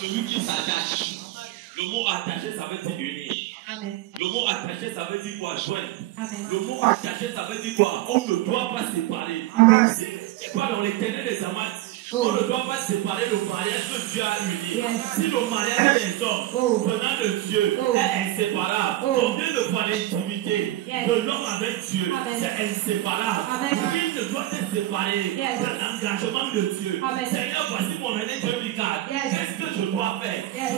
Celui qui s'attache. Le mot attaché, ça veut dire unir. Amen. Le mot attaché, ça veut dire quoi? Joindre. Amen. Le mot attaché, ça veut dire quoi? On ne doit pas séparer. Amen. Si c'est pas dans l'éternel des amas, on ne doit pas séparer le mariage que Dieu a uni. Si le mariage des hommes venant de Dieu est inséparable, combien de fois l'intimité de l'homme avec Dieu, c'est inséparable. Il ne doit être séparé de l'engagement de Dieu. Seigneur, voici mon année 2004. Qu'est-ce que je dois faire? Je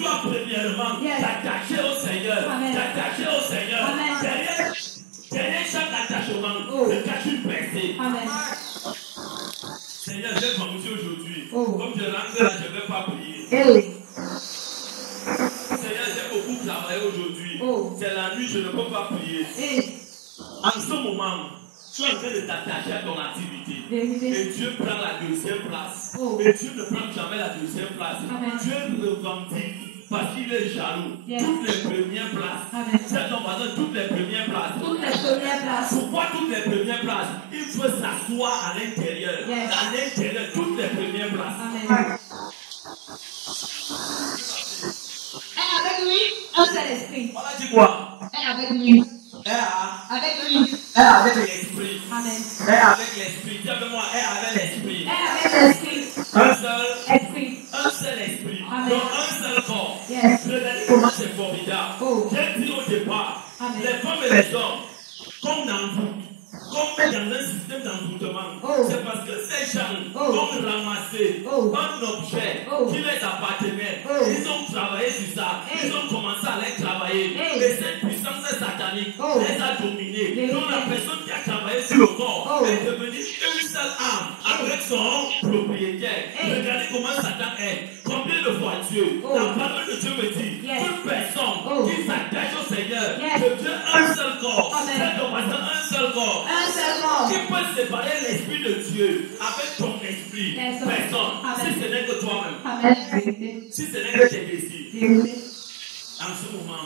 dois premièrement t'attacher au Seigneur. T'attacher au Seigneur. Derrière chaque attachement, je cache une percée. Seigneur, j'ai commencé aujourd'hui. Comme je rentre là, je ne vais pas prier. Seigneur, j'ai beaucoup travaillé aujourd'hui. C'est la nuit, je ne peux pas prier. En ce moment, tu es en train de t'attacher à ton activité. Et Dieu prend la deuxième place. Et Dieu ne prend jamais la deuxième place. Dieu revendique. Parce qu'il est jaloux. Toutes les premières places. C'est ton voisin, toutes les premières places. Pourquoi toutes les premières places? Il faut s'asseoir à l'intérieur. À l'intérieur, toutes les premières places. Et avec lui, un seul esprit. On a dit quoi? Et avec lui. Avec l'esprit. Amen. Et avec l'esprit. Dis avec moi, et avec l'esprit. Et avec l'esprit. Un seul Esprit. Un seul esprit. Amen. Donc un seul corps. Regardez comment c'est formidable. J'ai dit au départ, les femmes et les hommes, comme dans vous, comme dans un système d'envoûtement, c'est parce que ces gens ont ramassé un objet qui les appartenait. Ils ont travaillé sur ça. Ils ont commencé à les travailler. Et cette puissance satanique les a dominés. Donc la personne qui a travaillé sur le corps est devenue une seule âme avec son propriétaire. Regardez comment Satan est. Combien de fois Dieu, la parole de Dieu me dit, toute personne qui s'attache au Seigneur devient un seul corps. C'est ton voisin, un seul corps. Qui peut séparer l'esprit de Dieu avec ton esprit? Personne. Si ce n'est que toi-même. Si ce n'est que tes désirs. En ce moment,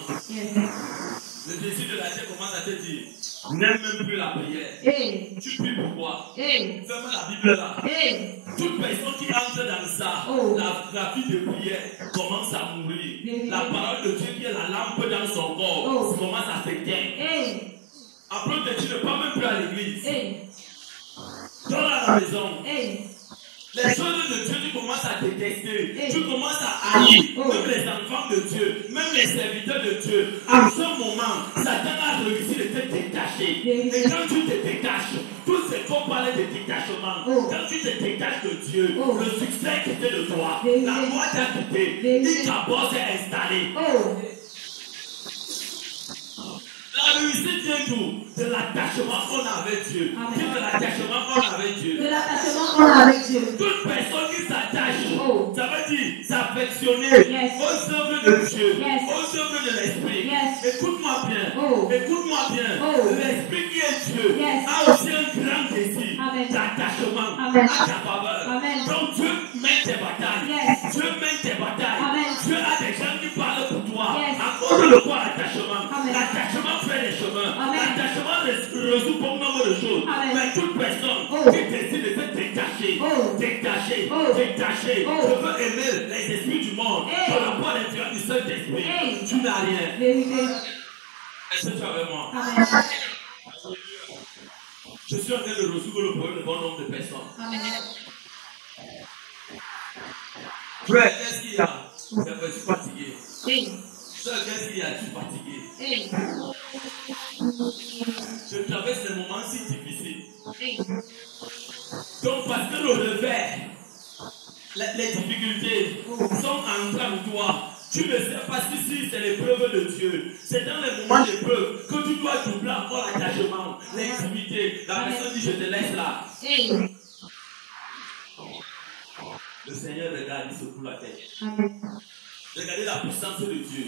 le désir de la chair commence à te dire, n'aime même plus la prière. Tu pries pourquoi? Ferme la Bible là. Toute personne qui entre dans ça, la vie de prière commence à mourir. La parole de Dieu qui est la lampe dans son corps commence à s'éteindre. Après, tu ne pars même plus à l'église. Dans la maison. Les choses de Dieu, tu commences à détester. Tu commences à haïr. Même les enfants de Dieu, même les serviteurs de Dieu. À ce moment, Satan a réussi de te détacher. Et quand tu te détaches, tout ce qu'on parlait de détachement, quand tu te détaches de Dieu, le succès est quitté de toi. La gloire t'a quitté. Ta bosse est installée. La réussite vient d'où? De l'attachement qu'on a avec Dieu. De l'attachement qu'on a avec Dieu. Toute personne qui s'attache, ça veut dire s'affectionner aux œuvres de Dieu, aux œuvres de l'esprit. Écoute-moi bien. L'esprit qui est Dieu a aussi un grand désir d'attachement à ta faveur. Donc Dieu mène tes batailles. Dieu a des gens qui parlent pour toi. À cause de quoi l'attachement? L'attachement fait les chemins. L'attachement résout bon nombre de choses. Mais toute personne qui décide de se détacher, je veux aimer les esprits du monde. Je ne pas l'intérieur du Saint-Esprit. Tu n'as rien. Est-ce que tu es avec moi? Je suis en train de résoudre le problème de bon nombre de personnes. Frère, qu'est-ce qu'il y a? Je suis fatigué. Sœur, qu'est-ce qu'il y a? Je suis fatigué. Je traverse des moments si difficiles. Donc, parce que le revers, les difficultés sont entrées en toi. Tu ne sais pas si c'est l'épreuve de Dieu. C'est dans les moments d'épreuve que tu dois doubler encore l'attachement, l'intimité. La personne dit, je te laisse là. Le Seigneur regarde, il secoue la tête. Regardez la puissance de Dieu.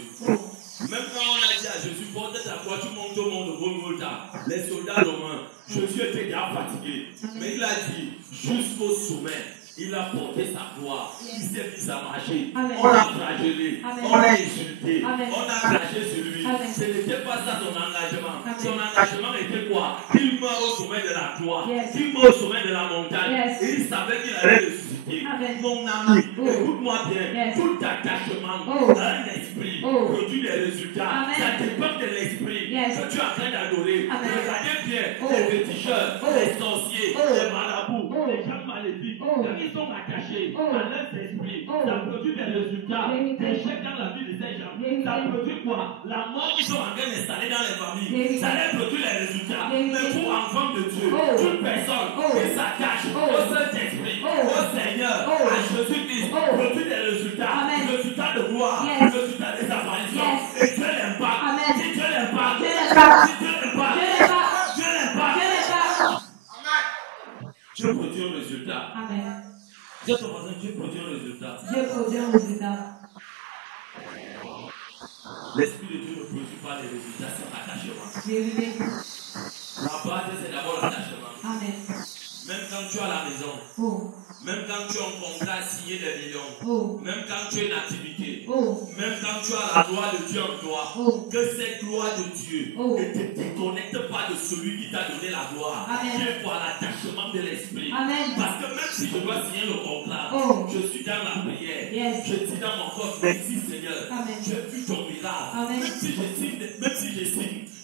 Même quand on a dit à Jésus, porte ta croix, tu montes au monde de Golgotha. Les soldats romains, Jésus était déjà fatigué. Mais il a dit, jusqu'au sommet, il a porté sa gloire. Il s'est mis à marcher. On l'a flagellé. On l'a insulté. On a craché sur lui. Ce n'était pas ça son engagement. Son engagement était quoi? Il meurt au sommet de la croix. Il meurt au sommet de la montagne. Et il savait qu'il allait ressusciter. explique. Amen. Mon ami, Oh. écoute-moi bien. Yes. Tout attachement Oh. à un esprit Oh. produit des résultats. Amen. Ça dépend de l'esprit Yes. que tu es en train d'adorer. Amen. Regardez bien Oh. les féticheurs, Oh. les sorciers, Oh. les marabouts, Oh. les gens maléfiques. Oh. Quand ils sont attachés Oh. à leur esprit, Oh. ça produit des résultats. Vérité. Des chèques dans la vie de ces gens. Vérité. Ça produit quoi? La mort qu'ils sont en train d'installer dans les familles. Vérité. Ça leur produit les résultats. Vérité. Mais pour enfants de Dieu, Oh. toute personne Oh. qui s'attache Oh. au Saint-Esprit, Oh. au Seigneur, Oh. à Jésus-Christ, Oh. produit des résultats. Amen. Résultats de gloire, Yes. résultats des apparitions. Yes. Et Dieu l'aime pas. Amen. Si Dieu l'aime pas, Dieu l'aime pas. si Dieu l'aime pas, Dieu l'aime pas. Dieu l'aime pas. Dieu l'aime pas. Dieu produit un résultat. Amen. Dieu ton voisin, Dieu produit un résultat. Dieu produit un résultat. L'Esprit de Dieu ne produit pas les résultats sans attachement. Vérité. La base, c'est d'abord l'attachement. Amen. Même quand tu es à la maison, Oh. même quand tu as un contrat signé des millions, Oh. même quand tu as une activité, Oh. même quand tu as la gloire de Dieu en toi, Oh. que cette gloire de Dieu Oh. ne te déconnecte pas de celui qui t'a donné la gloire. Amen. Dieu pour l'attachement de l'esprit. Amen. Parce que même si je dois signer le contrat, Oh. je suis dans la prière. Yes. Je dis dans mon corps, merci Seigneur. Amen. J'ai vu ton miracle. Amen. Même si je signe,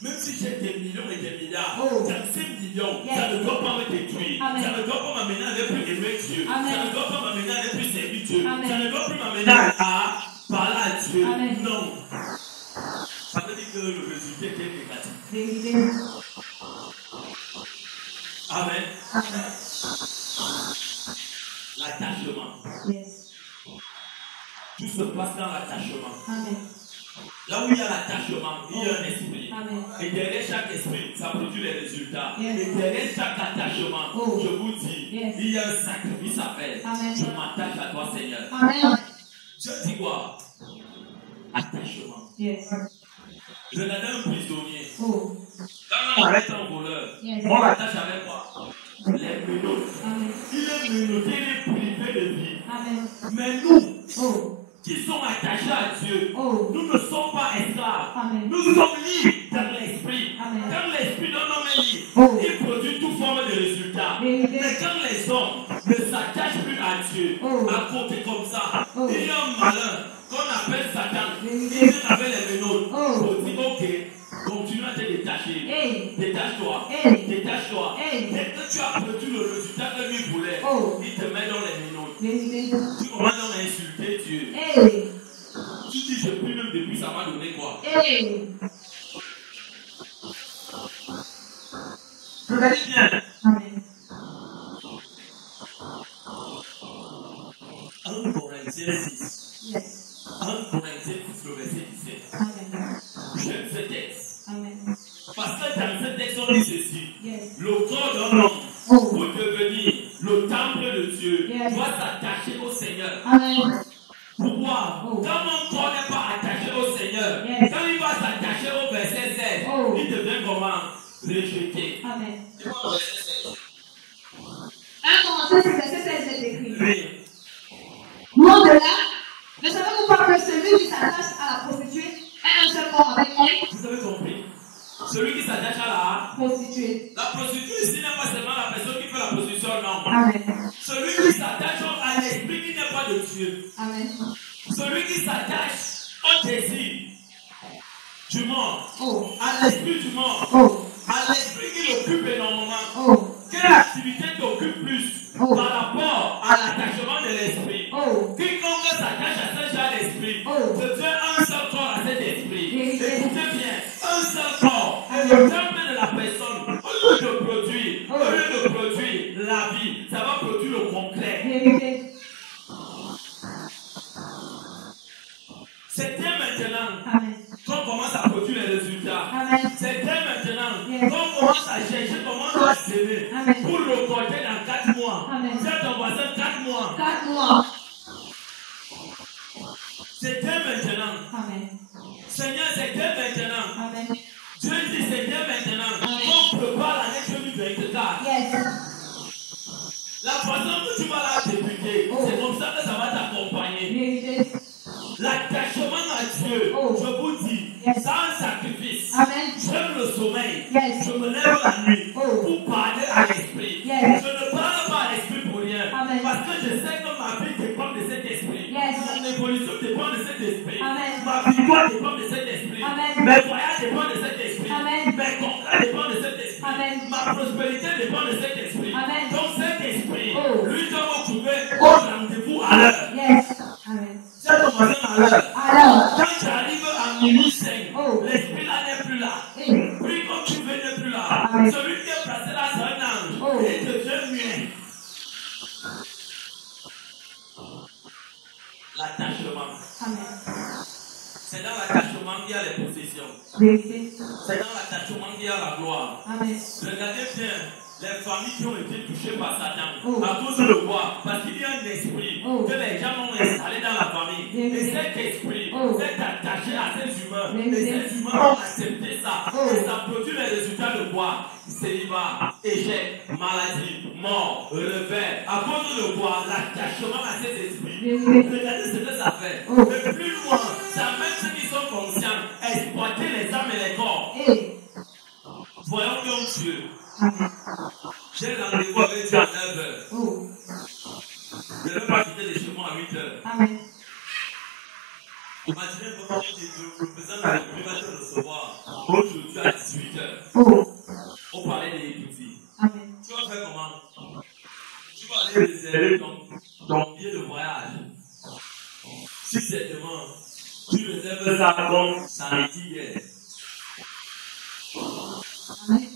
même si j'ai des millions et des milliards, Oh. dans ces millions, Yes. ça ne doit pas me détruire. Amen. Ça ne doit pas m'amener à ne plus aimer Dieu. Amen. Ça ne doit pas m'amener à ne plus servir Dieu. Amen. Ça ne doit plus m'amener à parler à Dieu. Amen. Non. Ça veut dire que le résultat est négatif. Vérité. Amen. Amen. L'attachement. Yes. Tout se passe dans l'attachement. Amen. Là où il y a l'attachement, il y a un esprit. Amen. Et derrière chaque esprit, ça produit les résultats. Yes. Et derrière chaque attachement, Oh. je vous dis, Yes. il y a un sacrifice à faire. Amen. Je m'attache à toi, Seigneur. Amen. Je dis quoi? Attachement. Yes. Je regardais un prisonnier. Oh. Quand on arrête un voleur, Yes. on l'attache avec quoi? Les menottes. Amen. Il est menotté, il est privé de vie. Amen. Mais nous, Oh. qui sommes attachés à Dieu, Oh. nous ne sommes pas esclaves. Amen. Nous sommes libres dans l'esprit. Amen. Quand l'esprit d'un homme est libre, Oh. il produit toute forme de résultat. Vérité. Mais quand les hommes ne s'attachent plus à Dieu, Oh. à côté comme ça, Oh. il y a un malin qu'on appelle Satan. Vérité. Il vient avec les menottes. Oh. Pour dire, ok, continue à te détacher. Hey. Détache-toi. Hey. Détache-toi. Hey. Dès que tu as produit le résultat que lui voulait, Oh. il te met dans les menottes. Vérité. Tu commences donc à insulter Dieu. Hey. Tu dis, je prie même depuis, ça m'a donné quoi? Hey. Regardez bien. Amen. 1 Corinthiens 6. Yes. 1 Corinthiens 6, le verset 17. Amen. J'aime ce texte. Amen. Parce que dans ce texte, on dit ceci. Yes. Le corps d'un homme, Oh. pour devenir le temple de Dieu, Yes. doit s'attacher au Seigneur. Amen. Pourquoi? Oh. Quand mon corps n'est pas attaché au Seigneur, Yes. quand il va s'attacher au verset 16, Oh. il devient comment? Rejeté. Amen. C'est quoi le verset 16? 1 Corinthiens 6, verset 16 est écrit. Oui. Loin de là, ne savez-vous pas que celui qui s'attache à la prostituée est un seul corps avec elle? Vous avez compris? Celui qui s'attache à Prostituée. la prostituée ici n'est pas seulement la personne qui fait la prostitution, non. Amen. Celui qui s'attache à l'esprit qui n'est pas de Dieu. Amen. Celui qui s'attache au désir du monde, Oh. à l'esprit du monde, Oh. à l'esprit qui l'occupe énormément. Oh. Quelle activité t'occupe plus Oh. par rapport à l'attachement de l'esprit? Oh. Quiconque s'attache à ce genre d'esprit Oh. devient un seul corps à cet esprit. Vérité. Écoutez bien, un seul corps. Et le temple de la personne, au lieu de produire, Oh. au lieu de produire la vie, ça va produire le concret. Vérité. C'est bien maintenant Amen. qu'on commence à produire les résultats. Amen. C'est bien maintenant Yes. qu'on commence à chercher comment on doit s'aimer Amen. pour le récolter dans 4 mois. Amen. C'est ton voisin 4 mois. 4 mois. C'est bien maintenant. Amen. Seigneur, c'est bien maintenant. Amen. Dieu dit c'est bien maintenant. Amen. On prépare l'année 2024. Yes. La façon que tu vas la débuter, Oh. c'est comme ça que ça va t'accompagner. Vérité. L'attachement à Dieu, Oh. je vous dis, Yes. c'est un sacrifice. Amen. J'aime le sommeil. Yes. Je me lève la nuit Oh. pour parler à l'esprit. Yes. Je ne parle pas à l'esprit pour rien. Amen. Parce que je sais que évolution dépend de cet esprit. Amen. Ma victoire dépend de cet esprit. Amen. Mes voyages dépendent de cet esprit. Amen. Mes contrats dépendent de cet esprit. Amen. Ma prospérité dépend de cet esprit. Amen. Donc cet esprit, Oh. lui doit vous trouver au rendez-vous à l'heure. Yes. Amen. C'est commencé à l'heure. Alors. Quand j'arrive à minuit 5, Oh. l'esprit là n'est plus là. Hey. Prie comme tu veux n'est plus là. Amen. Celui qui est placé là, c'est un ange. Oh. Et il devient mien. L'attachement. Amen. C'est dans l'attachement qu'il y a les possessions. Vérité. C'est dans l'attachement qu'il y a la gloire. Amen. Regardez bien les familles qui ont été touchées par Satan. Oh. À cause de quoi? Parce qu'il y a un esprit Oh. que les gens ont installé dans la famille. Bien Et vu. cet esprit Oh. s'est attaché à ces humains. Bien Et vu. ces humains ont accepté ça. Oh. Et ça produit les résultats de quoi? Célibat, échec, maladie, mort, revers. À cause de quoi? L'attachement à ces esprits. Bien vu. Regardez ce que ça fait. Oh. Mais plus loin, ça amène ceux qui sont conscients à exploiter les âmes et les corps. Hey. Voyons donc Dieu. Amen. J'ai rendez-vous avec Dieu à 9h. Oh. Je ne vais pas quitter les chez moi à 8h. Amen. Imaginez comment le président de la République va te recevoir aujourd'hui à 18h. Oh. On parlait des petits. Amen. Tu vas faire comment? Tu vas aller réserver ton billet de voyage. Si c'est demain, tu réserves ça comme samedi hier. Amen.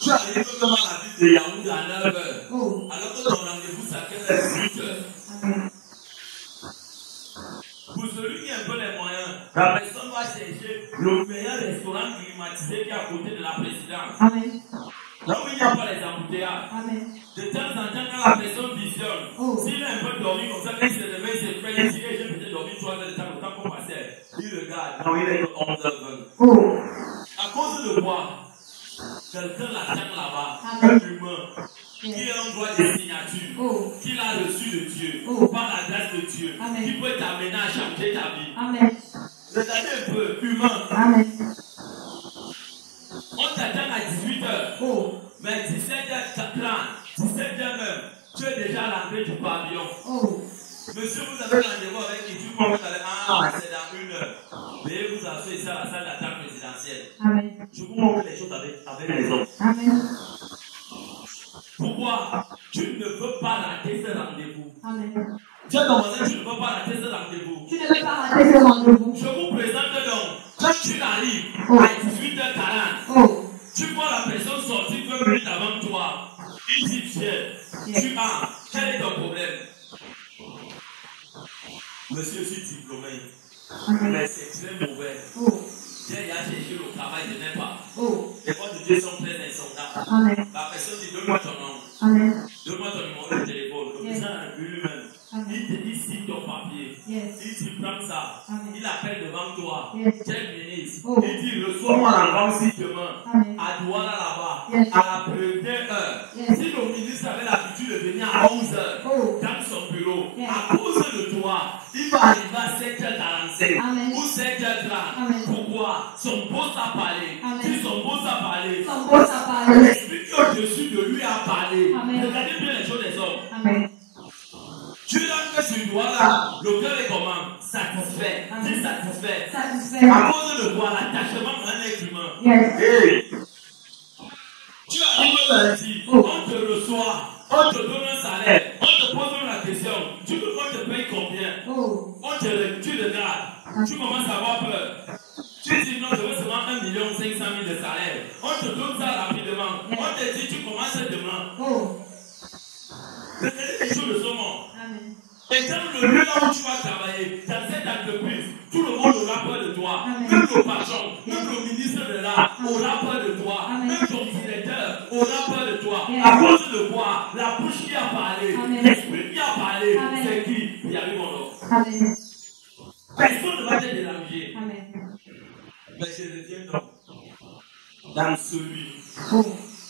Tu arrives comme à la ville de Yaoundé à 9h. Oh. Alors que ton rendez-vous s'appelle à 18h. Amen. Pour celui qui a un peu les moyens, la personne va chercher le meilleur restaurant climatisé qui est à côté de la présidence. Amen. Là où il n'y a pas les embouteillages. Amen. De temps en temps, quand la personne visionne, Oh. s'il a un peu dormi comme ça, quand il se réveille, il se fait, il dit, j'ai peut-être dormi 3 heures de temps, le temps qu'on passait. Il regarde, non, il est 11h20. Oh. À cause de quoi? Quelqu'un l'attend là-bas, Amen. un humain, qui a un droit de signature, Oh. qu'il a reçu de Dieu, Oh. par la grâce de Dieu, Amen. qui peut t'amener à changer ta vie. Amen. Regardez un peu, humain. Amen. On t'attend à 18h, Oh. mais 17h30, 17h même, tu es déjà à l'entrée du pavillon. Oh. Monsieur, vous avez rendez-vous avec qui? Tout le monde vous allez, c'est dans 1 heure. Veuillez vous asseoir ici à la salle d'attente présidentielle. Amen. Je vous montre les choses avec les hommes. Amen. Pourquoi? Tu ne veux pas rater ce rendez-vous. Amen. Tu as commencé, tu ne veux pas rater ce rendez-vous. Tu ne veux pas rater ce rendez-vous. Je vous présente donc, quand tu arrives Oh. à 18h40, Oh. tu vois la personne sortir 20 minutes avant toi. Il dit, viens, tu as, quel est ton problème? Monsieur, je suis diplômé, Amen. mais c'est très mauvais. Oh. J'ai cherché le travail, je n'ai pas. Oh. Les voix de Dieu sont très insondables. Amen. La personne dit, donne-moi ton nom, Amen. donne-moi ton numéro de téléphone. Le Yes. président a vu lui-même. Amen. Il te dit, signe ton papier. Yes. Il dit, prends ça. Amen. Il appelle devant toi. Yes. Quel ministre? Oh. Il dit, reçois-moi l'avance demain. Amen. À Douala là-bas. Yes. À la première heure. Yes. Si le ministre avait l'habitude de venir à 11h Oh. dans son bureau, Yes. à cause de toi, il va arriver à 7h45 Amen. ou 7h30. Amen. Pourquoi? Son boss a parlé. Amen. Si son boss a parlé, Son boss a parlé. l'esprit qui est au-dessus de lui a parlé. Amen. Regardez bien les choses des hommes. Amen. Tu rentres sur toi là, le cœur est comment? Satisfait. Amen. Dis satisfait. Satisfait. À cause de quoi? L'attachement à un être humain. Yes. Hey. Tu arrives lundi, Oh. on te reçoit, on te donne un salaire, on te pose la question, tu veux qu'on te paye combien? Oh. Tu regardes, tu commences à avoir peur. Tu dis non, je veux seulement 1,5 million de salaire. On te donne ça rapidement. On te dit, tu commences demain. Oh. Regardez les choses de ce monde. Amen. Et dans le lieu là où tu vas travailler, dans cette entreprise, tout le monde aura peur de toi. Amen. Même le patron, même le ministre de là aura peur de toi. Amen. Même ton directeur aura peur de toi. Yes. À cause de quoi? La bouche qui a parlé, Amen. l'esprit qui a parlé, Amen. c'est qui? Il y avait mon nom. Amen. Personne ne va te déranger. Amen. Mais je reviens donc dans celui Oh.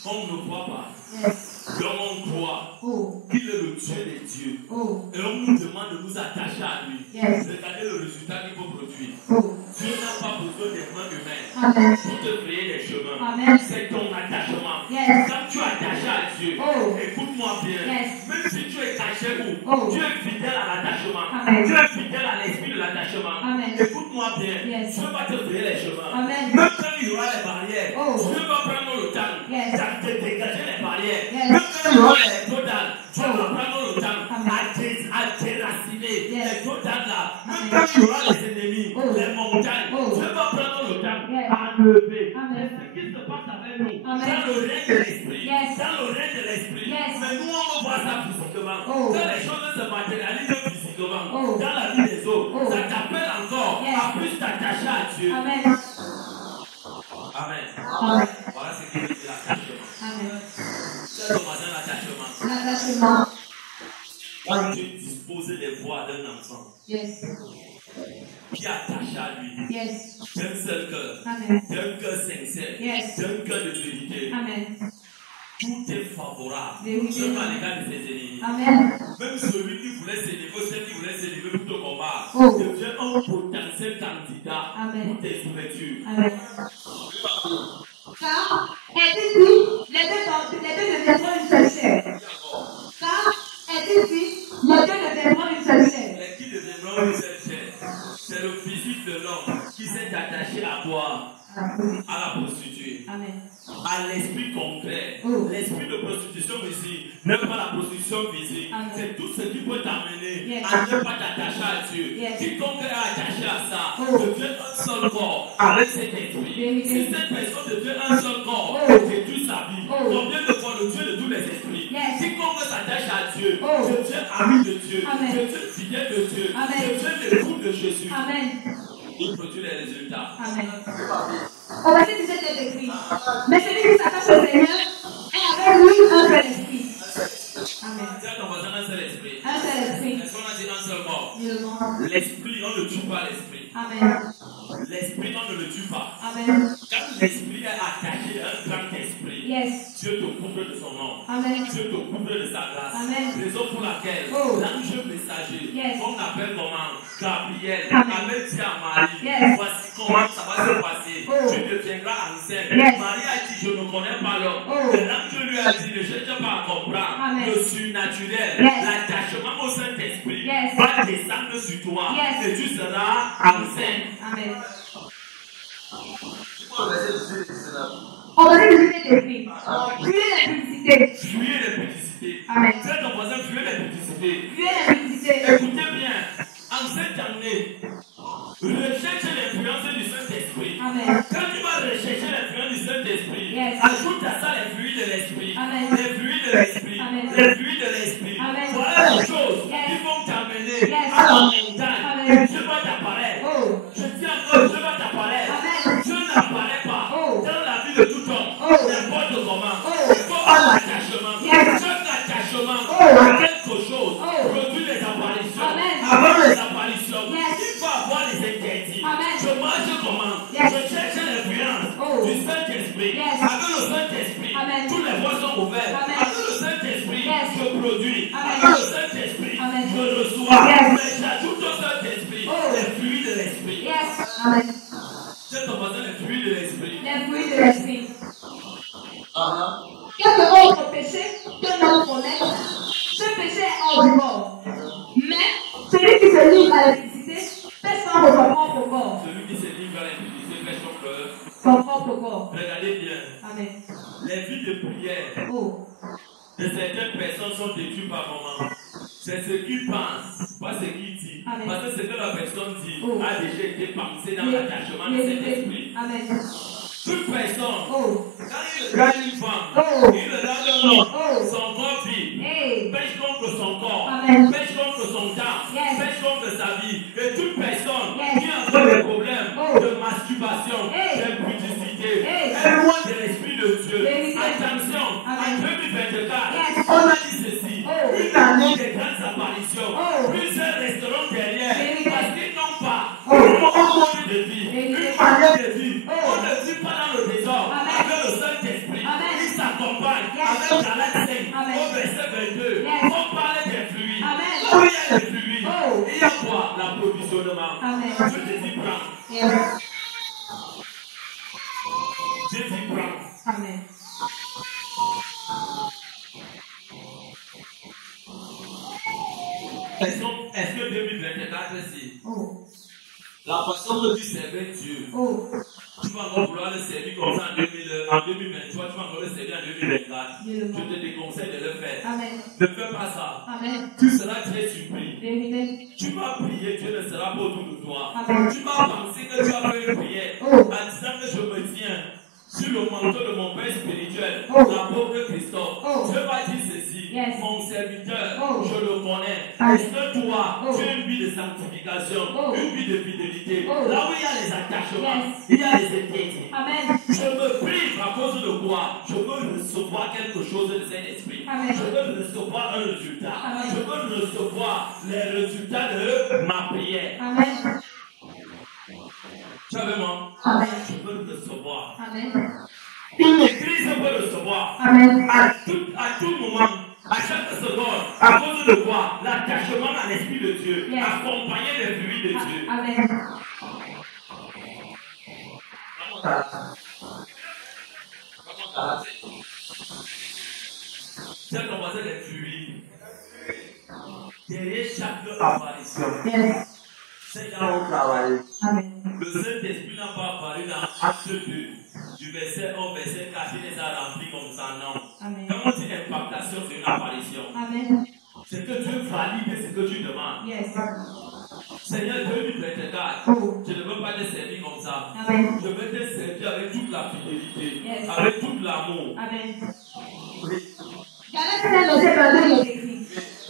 qu'on ne voit pas, Yes. dont on croit Oh. qu'il est le Dieu des dieux. Oh. Et on nous demande de nous attacher à lui. Yes. Regardez le résultat qu'il faut produire. Oh. Dieu n'a pas besoin des mains humaines Amen. pour te créer des chemins. Amen. C'est ton attachement. Yes. Quand tu es attaché à Dieu, Oh. écoute-moi bien. Yes. Même si tu es caché où, Oh. tu es fidèle à l'attachement. Amen. Tu es fidèle à l'esprit de l'attachement. Amen. Écoute-moi bien. Yes. Dieu va te frayer les chemins. Amen. Même quand il y aura les barrières, Oh. Dieu va prendre le temps Yes. de dégager les barrières. Yes. Même quand il y aura les totales, Dieu Oh. va prendre le temps Amen. à déraciner Yes. les totales là. Même Amen. quand il y aura les ennemis, Oh. les montagnes, Oh. Dieu va prendre le temps Yes. à lever. Amen. C'est ce qui se passe avec nous. Amen. Dans le règne de l'esprit. Yes. Dans le règne de l'esprit. Yes. Mais nous, on voit ça physiquement. Oh. Quand les choses se matérialisent physiquement, Oh. dans la vie des autres, Oh. ça t'appelle encore Yes. à plus t'attacher à Dieu. Amen. Amen. Amen. Voilà ce qui veut dire l'attachement. Amen. C'est le matin l'attachement. L'attachement. Quand Dieu dispose des voies d'un enfant Yes. qui est attaché à lui, Yes. d'un seul cœur, Amen. d'un cœur sincère, Yes. d'un cœur de vérité, Amen. tout est favorable. Vérité. Seulement à l'égard de ses ennemis. Amen. Même celui qui voulait s'élever, celle qui voulait s'élever pour te combattre, Oh. devient un potentiel candidat Amen. pour tes ouvertures. Amen. Car, est-il dit, les deux deviendront une seule chair. Car, est-il dit, les deux deviendront une seule chair. Mais qui deviendront une seule chair? C'est le physique de l'homme qui s'est attaché à quoi? À la prostituée. Amen. À l'esprit concret. Oh. L'esprit de prostitution ici n'est pas la prostitution physique. Amen. C'est tout ce qui peut t'amener Yes. à ne pas t'attacher à Dieu. Yes. Quiconque est attaché à ça Oh. devient un seul corps avec cet esprit. Vérité. Si cette personne devient un seul corps Oh. et détruit sa vie, Oh. combien de fois le Dieu de tous les esprits? Yes. Quiconque s'attache à Dieu Oh. devient ami de Dieu, Amen. devient fidèle de Dieu, Amen. devient l'époux de Jésus. Amen. Il produit les résultats. Amen. Au verset 17 est écrit. Mais celui qui s'attache au Seigneur est avec lui un seul esprit. Amen. Dis à ton voisin un seul esprit. Un seul esprit. Est-ce qu'on a dit un seul corps? Dis le nom. L'esprit, on ne tue pas l'esprit. Amen. L'esprit, on ne le tue pas. Amen. Quand l'esprit est attaché à un grand esprit, Yes. Dieu te couvre de son nom. Amen. Dieu te couvre de sa grâce. Amen. Raison pour laquelle Oh. l'ange messager, Yes. qu'on appelle comment? Gabriel, Amen. avait dit à Marie, Yes. voici comment ça va se passer. Oh. Tu deviendras enceinte. Yes. Marie a dit, je ne connais pas l'homme. Oh. Et l'ange lui a dit, ne cherche pas à comprendre. Amen. Le surnaturel, Yes. l'attachement au Saint-Esprit Yes. va descendre sur toi. Yes. Et tu seras enceinte. Amen. Au verset 18 et 19. Au verset 18 est écrit. Fuyez l'impudicité. Fuyez l'impudicité. Amen. Dis à ton voisin, fuyez l'impudicité. Fuyez l'impudicité. Écoutez bien, en cette année, recherche l'influence du Saint-Esprit. Amen. Quand tu vas rechercher l'influence du Saint-Esprit, Yes. ajoute à ça les fruits de l'Esprit. Amen. Les fruits de l'Esprit. Amen. Les fruits de l'Esprit. Amen. Voilà les choses Yes. qui vont t'amener Yes. à la montagne. Amen. Et Dieu va t'apparaître. Oh. Je dis encore, Dieu va t'apparaître. Amen. Dieu n'apparaît pas Oh. dans la vie de tout homme. Oh. N'importe comment. Oh. Il faut un attachement. Yes. Chaque attachement Oh. à quelque chose Oh. produit des apparitions. Amen. Avant les apparitions, Yes. il faut avoir les interdits. Amen. Je mange comment? Yes. Je cherche l'influence Oh. du Saint-Esprit. Yes. Avec le Saint-Esprit, Amen. toutes les voies sont ouvertes. Amen. Avec le Saint-Esprit, Yes. je produis. Amen. Avec le Saint-Esprit, Amen. je reçois. Yes. Mais j'ajoute au Saint-Esprit Oh. les fruits de l'Esprit. Yes. Amen. C'est ton voisin, les fruits de l'Esprit. Les fruits de l'esprit. Ah, Quelque autre péché que l'homme connaît, ce péché est hors du corps. Mais celui qui se livre à l'impudicité fait sans de son propre corps. Celui qui se livre à l'impudicité fait son cœur. Son propre corps. Regardez bien. Amen. Les vies de prière Oh. de certaines personnes sont détruites par moment. C'est ce qu'ils pensent, pas ce qu'ils disent. Amen. Parce que ce que la personne dit Oh. a déjà été pensé dans l'attachement de cet esprit. Amen. Toute personne, Oh. quand il regarde une femme, Oh. il regarde un homme, Oh. son corps vit, Hey. pêche contre son corps, Amen. pêche contre son temps, Yes. pêche contre sa vie. Et toute personne Yes. qui a encore des problèmes Oh. de masturbation, Hey. d'impudicité, Hey. est loin de l'esprit de Dieu. Vérité. Attention, Amen. en 2024, Yes. on a dit ceci, Oh. une année de grandes apparitions, Oh. plusieurs resteront derrière, Vérité. parce qu'ils n'ont pas Oh. un mode de vie, Vérité. une manière de vie. Oh. On ne vit pas dans le désordre, Amen. avec le Saint-Esprit, Amen. il s'accompagne Yes. avec Galates 5, Amen. au verset 22. Yes. On parle des fluides. Amen. Quand il y a des fluides, Oh. il y a quoi? L'approvisionnement. Amen. Je te dis prends. Yes. Je dis prends. Amen. Est-ce que 2024 La façon que tu servais Dieu, Oh, tu vas encore vouloir le servir comme ça en 2023, tu vas encore le servir en 2024. Dieu le Je te déconseille de le faire. Amen. Ne fais pas ça. Amen. Tu seras très surpris. Vérité. Tu vas prier, Dieu ne sera pas autour de toi. Amen. Tu vas penser que tu as fait une prière Oh. en disant que je me tiens sur le manteau de mon Père spirituel, Oh. l'apôtre Christophe. Oh. Dieu va dire ceci. Yes. Mon serviteur, Oh. je le connais. Amen. Est-ce que toi, Oh. tu as une vie de sanctification, Oh. une vie de fidélité? Oh. Là où il y a les attachements, Yes. il y a les inquiétudes. Amen. Je me prive à cause de quoi? Je veux recevoir quelque chose de Saint-Esprit. Amen. Je veux recevoir un résultat. Amen. Je veux recevoir les résultats de ma prière. Amen. Tu as vu moi? Amen. Je veux recevoir. Amen. Une église peut recevoir. Amen. À tout moment, à chaque seconde, à cause de quoi? L'attachement à l'Esprit de Dieu, Yes. accompagné des fruits de Dieu. Amen. J'ai commencé les fruits. Derrière chaque apparition, Yes. c'est là où on travaille. Amen. Le Saint-Esprit n'a pas apparu dans Acte 2, du verset 1 au verset 4, il les a remplis comme ça, non. Amen. Quand on dit impactation, c'est une apparition. Amen. C'est que Dieu valide ce que tu demandes. Yes. Seigneur, je veux te garde. Oh. Je ne veux pas te servir comme ça. Amen. Je veux te servir avec toute la fidélité, Yes. avec tout l'amour. Amen. Oui. Galates 5, verset 22, il est écrit.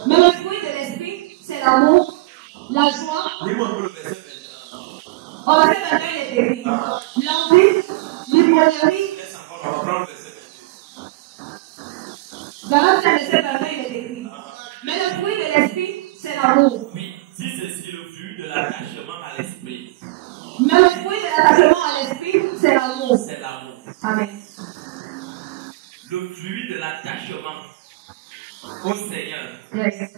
Mais le fruit de l'esprit, c'est l'amour, la joie. Dis-moi pour le verset 21. Au verset 21, il est écrit. L'envie, l'ivrognerie. Laisse encore, on va prendre le verset 22. Galates 5, verset 22, il est écrit. Mais le fruit de l'esprit, c'est l'amour. Oui, si ceci le fruit de l'attachement à l'esprit, Mais le fruit de l'attachement à l'esprit, c'est l'amour. c'est l'amour. Amen. Le fruit de l'attachement au Seigneur Yes.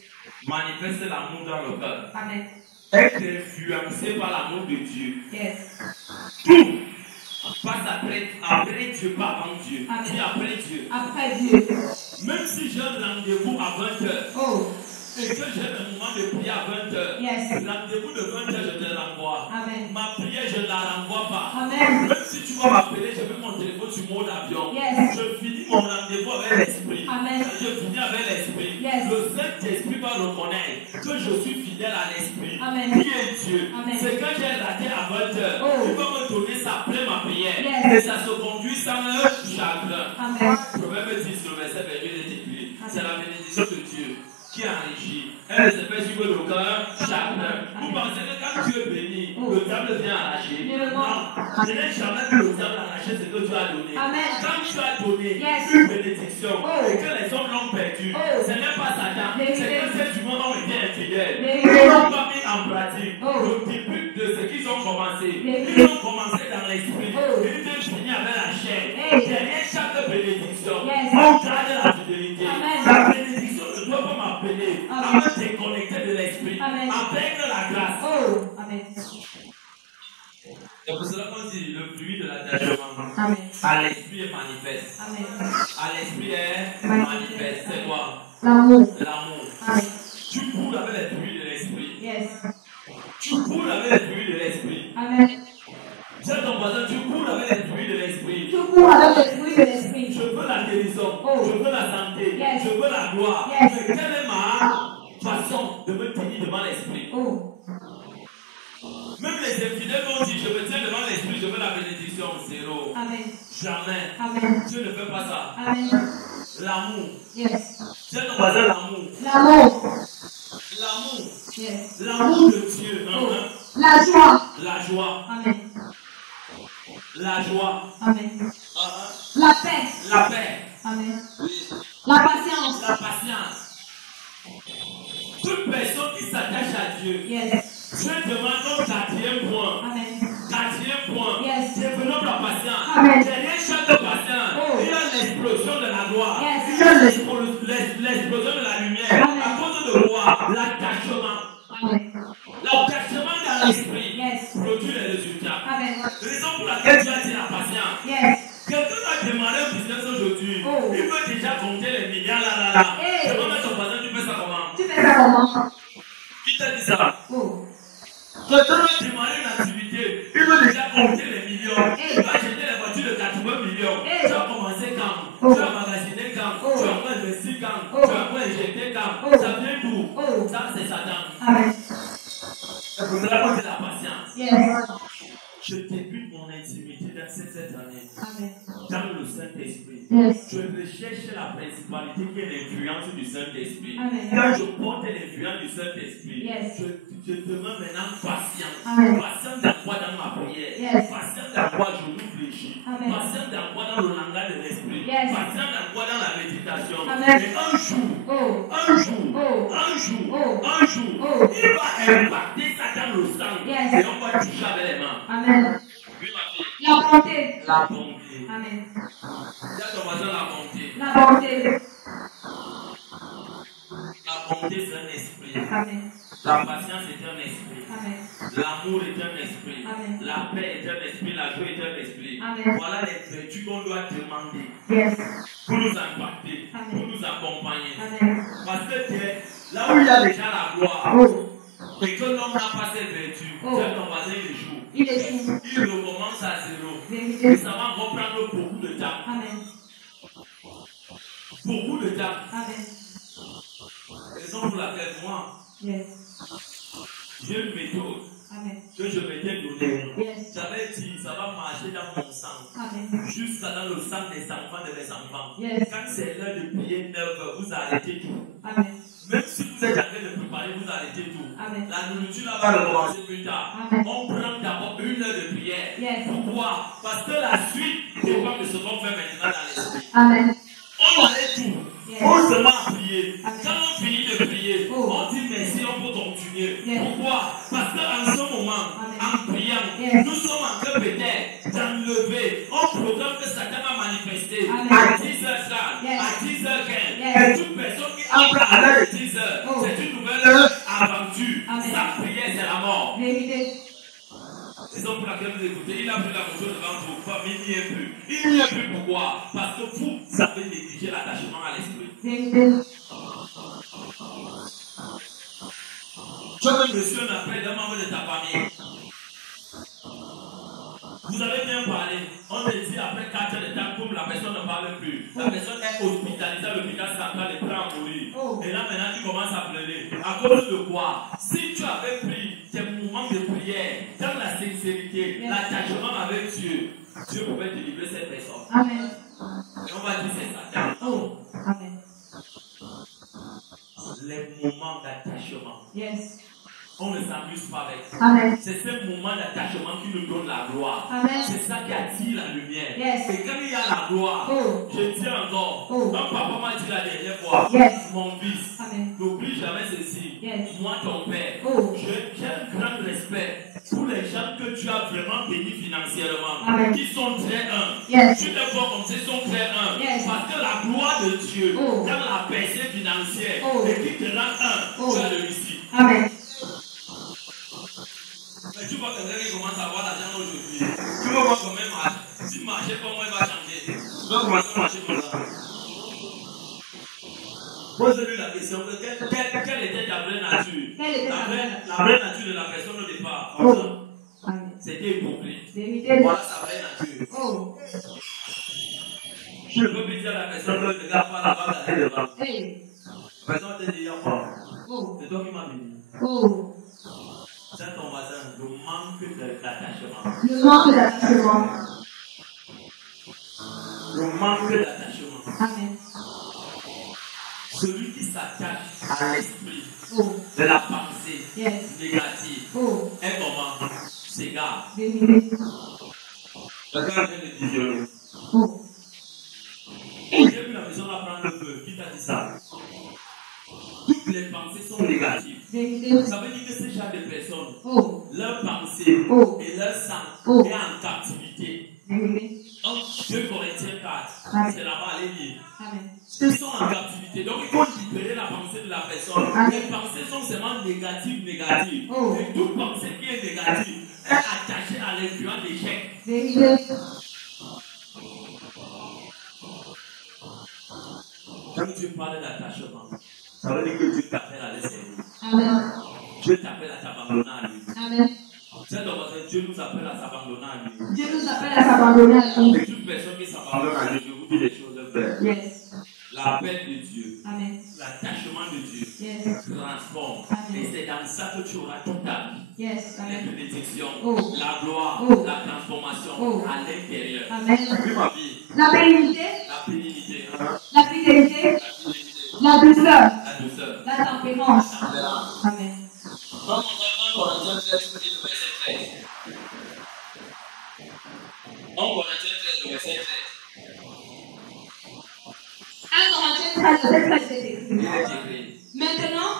manifeste l'amour dans le cœur. Amen. Être influencé par l'amour de Dieu. Yes. Tout passe après Dieu, pas avant Dieu. Amen. Puis après Dieu. Après Dieu. Même si j'ai un rendez-vous à 20h Oh. et que j'ai un moment de prière à 20h, Yes. rendez-vous de 20h, je te l'envoie. Amen. Ma prière, je ne la renvoie pas. Amen. Même si tu vas m'appeler, je mets mon téléphone sur mode avion. Yes. Je finis mon rendez-vous avec l'esprit. Amen. Je finis avec l'esprit. Yes. Le Saint-Esprit va reconnaître que je suis fidèle à l'esprit. Amen. Qui est Dieu? Amen. C'est quand j'ai raté à 20h. Oh. Il va me donner sa pleine ma prière. Yes. Et ça se conduit sans chagrin. Amen. Proverbe 10, le verset 22 est écrit. Amen. C'est la bénédiction de Dieu qui enrichit. Elle ne se fait suivre le cœur chagrin. Vous pensez que quand Dieu bénit, Oh. le diable vient arracher? Nullement. Non. Je n'ai jamais vu le diable arracher ce que tu as donné. Amen. Quand tu as donné Yes. une bénédiction Oh. et que les hommes l'ont perdu, Oh. ce n'est pas Satan, c'est Vérité. que ces humains ont été infidèles. Vérité. Ils n'ont pas mis en pratique Oh. le début de ce qu'ils ont commencé. Vérité. Ils ont commencé dans l'esprit. Oh. Ils ont fini avec la chair. Hey. Derrière chaque bénédiction, Yes. on garde la fidélité. Amen. La bénédiction ne doit pas m'appeler à Amen. me déconnecter de l'esprit, Amen. avec la grâce. Oh. Amen. C'est pour cela qu'on dit le fruit de l'attachement Amen. à l'esprit est manifeste. Amen. À l'esprit est manifeste. C'est quoi? L'amour. L'amour. Amen. Tu cours avec les fruits de l'esprit. Yes. Tu cours avec les fruits de l'esprit. Amen. Dis à ton voisin, tu cours avec les fruits de l'esprit. Tu cours avec le fruit de l'esprit. Je veux la guérison, Oh. je veux la santé, Yes. je veux la gloire. Yes. Mais quelle est ma façon de me tenir devant l'esprit? Oh. Même les infidèles vont dire, je me tiens devant l'esprit, je veux la bénédiction. Zéro. Amen. Jamais. Amen. Dieu ne fait pas ça. Amen. L'amour. Yes. Dis à ton voisin l'amour. L'amour. L'amour. Yes. L'amour de Dieu. Oh. Hein? La joie. La joie. Amen. La joie. Amen. Ah, La paix. la paix. Amen. Oui. La patience. La patience. Toute personne qui s'attache à Dieu, Yes. Dieu demande comme quatrième point. Amen. Quatrième point. Yes. Développe la patience. Amen. Derrière chaque patience, Oh. il y a l'explosion de la gloire. Yes. Il y a l'explosion de la lumière. Amen. À cause de quoi? L'attachement. Amen. L'attachement dans l'esprit Yes. produit les résultats. Amen. Raison pour laquelle tu as dit la patience. Yes. Quelqu'un a démarré un business aujourd'hui. Oh. Il veut déjà compter les milliards là. Hey. Je vais mettre ton voisin, tu fais ça comment? Tu fais ça comment? Qui t'a dit ça? Oh. Quelqu'un a démarré une activité Cela, c'est la patience. Yes. Je débute mon intimité dans cette année. Amen. Dans le Saint-Esprit. Yes. Je recherche la principalité qui est l'influence du Saint-Esprit. Amen. Quand je porte l'influence du Saint-Esprit, Yes. je demande maintenant patience. Amen. Patience dans quoi dans ma prière? Yes. Patience dans quoi je réfléchis? Amen. Patience dans quoi dans le langage de l'esprit? Yes. Patience dans quoi dans la méditation? Amen. Et un jour, Oh. un jour, Oh. un jour, Oh. un jour, Oh. il va impacter ça dans le sang. Yes. Et on va toucher avec les mains. Amen. Oui, ma fille. La bonté. La bonté. Amen. Il y a ton voisin, la bonté. La bonté. La bonté, c'est un esprit. Amen. La patience est un esprit. Amen. L'amour est un esprit. Amen. La paix est un esprit. La joie est un esprit. Amen. Voilà les vertus qu'on doit demander Yes. pour nous impacter, Amen. pour nous accompagner. Amen. Parce que là où il y a déjà la gloire, Oh. et que l'homme n'a pas ses vertus, Oh. c'est ton voisin il échoue. Il échoue. Il recommence à zéro. Et Vérité. ça va reprendre beaucoup de temps. Amen. Beaucoup de temps. Amen. Raison pour laquelle moi, Yes. j'ai une méthode Amen. que je m'étais donnée. Yes. J'avais dit, ça va marcher dans mon sang. Amen. Jusqu'à dans le sang des enfants de mes enfants. Yes. Quand c'est l'heure de prier 9h, vous arrêtez tout. Amen. Même si vous êtes en train de préparer, vous arrêtez tout. Amen. La nourriture là va recommencer plus tard. Amen. On prend d'abord 1 heure de prière. Yes. Pourquoi? Parce que la suite dépend de ce qu'on fait maintenant dans l'esprit. Amen. On arrête tout. Yes. On se met à prier. Amen. Quand on finit de prier, Oh. on dit merci, on peut continuer. Yes. Pourquoi? Parce qu'en ce moment, Amen. en priant, Yes. nous sommes en train peut-être d'enlever un programme que Satan a manifesté Amen. à 10h30, Yes. à 10h15. Yes. Et toute personne qui entre à l'heure de 10h, Oh. c'est une nouvelle aventure. Amen. Sa prière, c'est la mort. Vérité. Raison pour laquelle vous écoutez, il a pris la moto devant vous, mais il n'y est plus. Il n'y est plus pourquoi? Parce que vous avez négligé l'attachement à l'esprit. Vérité. Tu as reçu un appel d'un membre de ta famille. Vous avez bien parlé. On te dit après 4 heures de temps, comme la personne ne parle plus. La personne est hospitalisée à l'hôpital central et prêt à mourir. Oh. Et là maintenant tu commences à pleurer. À cause de quoi? Si tu avais pris tes moments de prière dans la sincérité, Yes. l'attachement avec Dieu, Dieu pouvait délivrer cette personne. Amen. Et on va dire c'est Satan. Oh. Amen. Les moments d'attachement. Yes. On ne s'amuse pas avec. Amen. C'est ce moment d'attachement qui nous donne la gloire. Amen. C'est ça qui attire la lumière. Yes. Et quand il y a la gloire, Oh. je dis encore, Oh. un papa m'a dit la dernière fois, Yes. mon fils, Amen. n'oublie jamais ceci. Yes. Moi, ton père, Oh. j'ai un grand respect pour les gens que tu as vraiment bénis financièrement, Amen. qui sont très humbles. Yes. Tu les vois comme ça, ils sont très humbles. Yes. Parce que la gloire de Dieu, Oh. dans la percée financière, Oh. et qui te rend humble, Oh. tu as réussi. Amen. Mais tu vois quelqu'un qui commence à avoir l'argent aujourd'hui. Tu vas voir quand même, si marcher comme moi, il va changer. Tu vas commencer à marcher comme ça. Pose-lui la question, quelle était ta vraie nature? Quelle était La ta vraie vraie nature de la personne au départ. Oh. Amen. C'était hypocrite. Vérité. Voilà sa vraie nature. Oh. Je ne peux plus dire à la personne que ne regarde pas là-bas, d'aller devant. Hey. La personne te dit, quoi? Oh. C'est toi qui m'as béni. Oh. C'est ton voisin, le manque d'attachement. Le manque d'attachement. Le manque d'attachement. Amen. Celui qui s'attache à l'esprit Oh. de la pensée Yes. négative Oh. est comment? S'égare. Vérité. Quelqu'un vient de visionner. Oh. J'ai vu la maison là prendre le feu. Qui t'a dit ça? Toutes les pensées sont négatives. Vérité. Ça veut dire que ces genre de personnes, Oh. leurs pensées Oh. et leur sang Oh. est en captivité. Vérité. En 2 Corinthiens 4, Amen. c'est là-bas, allez lire. Amen. Ils sont en captivité. Donc il faut libérer la pensée de la personne. Amen. Les pensées sont seulement négatives. Oh. Et toute pensée qui est négative est attachée à l'influence d'échec. Vérité. Quand Dieu parle d'attachement, ça veut dire que Dieu t'appelle à le servir. Amen. Dieu t'appelle à t'abandonner à lui. Amen. C'est donc que Dieu nous appelle à s'abandonner à lui. Dieu nous appelle à s'abandonner à lui. Et toute personne qui s'abandonne à Dieu, je vous dis des choses vraies. Yes. L'appel de Dieu, Amen. l'attachement de Dieu Yes. transforme. Amen. Et c'est dans ça que tu auras toute ta vie. Yes. les Amen. bénédictions, Oh. la gloire, Oh. la transformation Oh. à l'intérieur. Amen. Oui, ma vie, La bénignité, la pénibilité, la fidélité, La fidélité. la douceur, la douceur, la tempérance. Tempérance. Amen. Comme on dans 1 Corinthiens 13, le verset 13. 1 Corinthiens 13, le verset 13. 1 Corinthiens 13, verset 13, c'est écrit. il est écrit. Maintenant,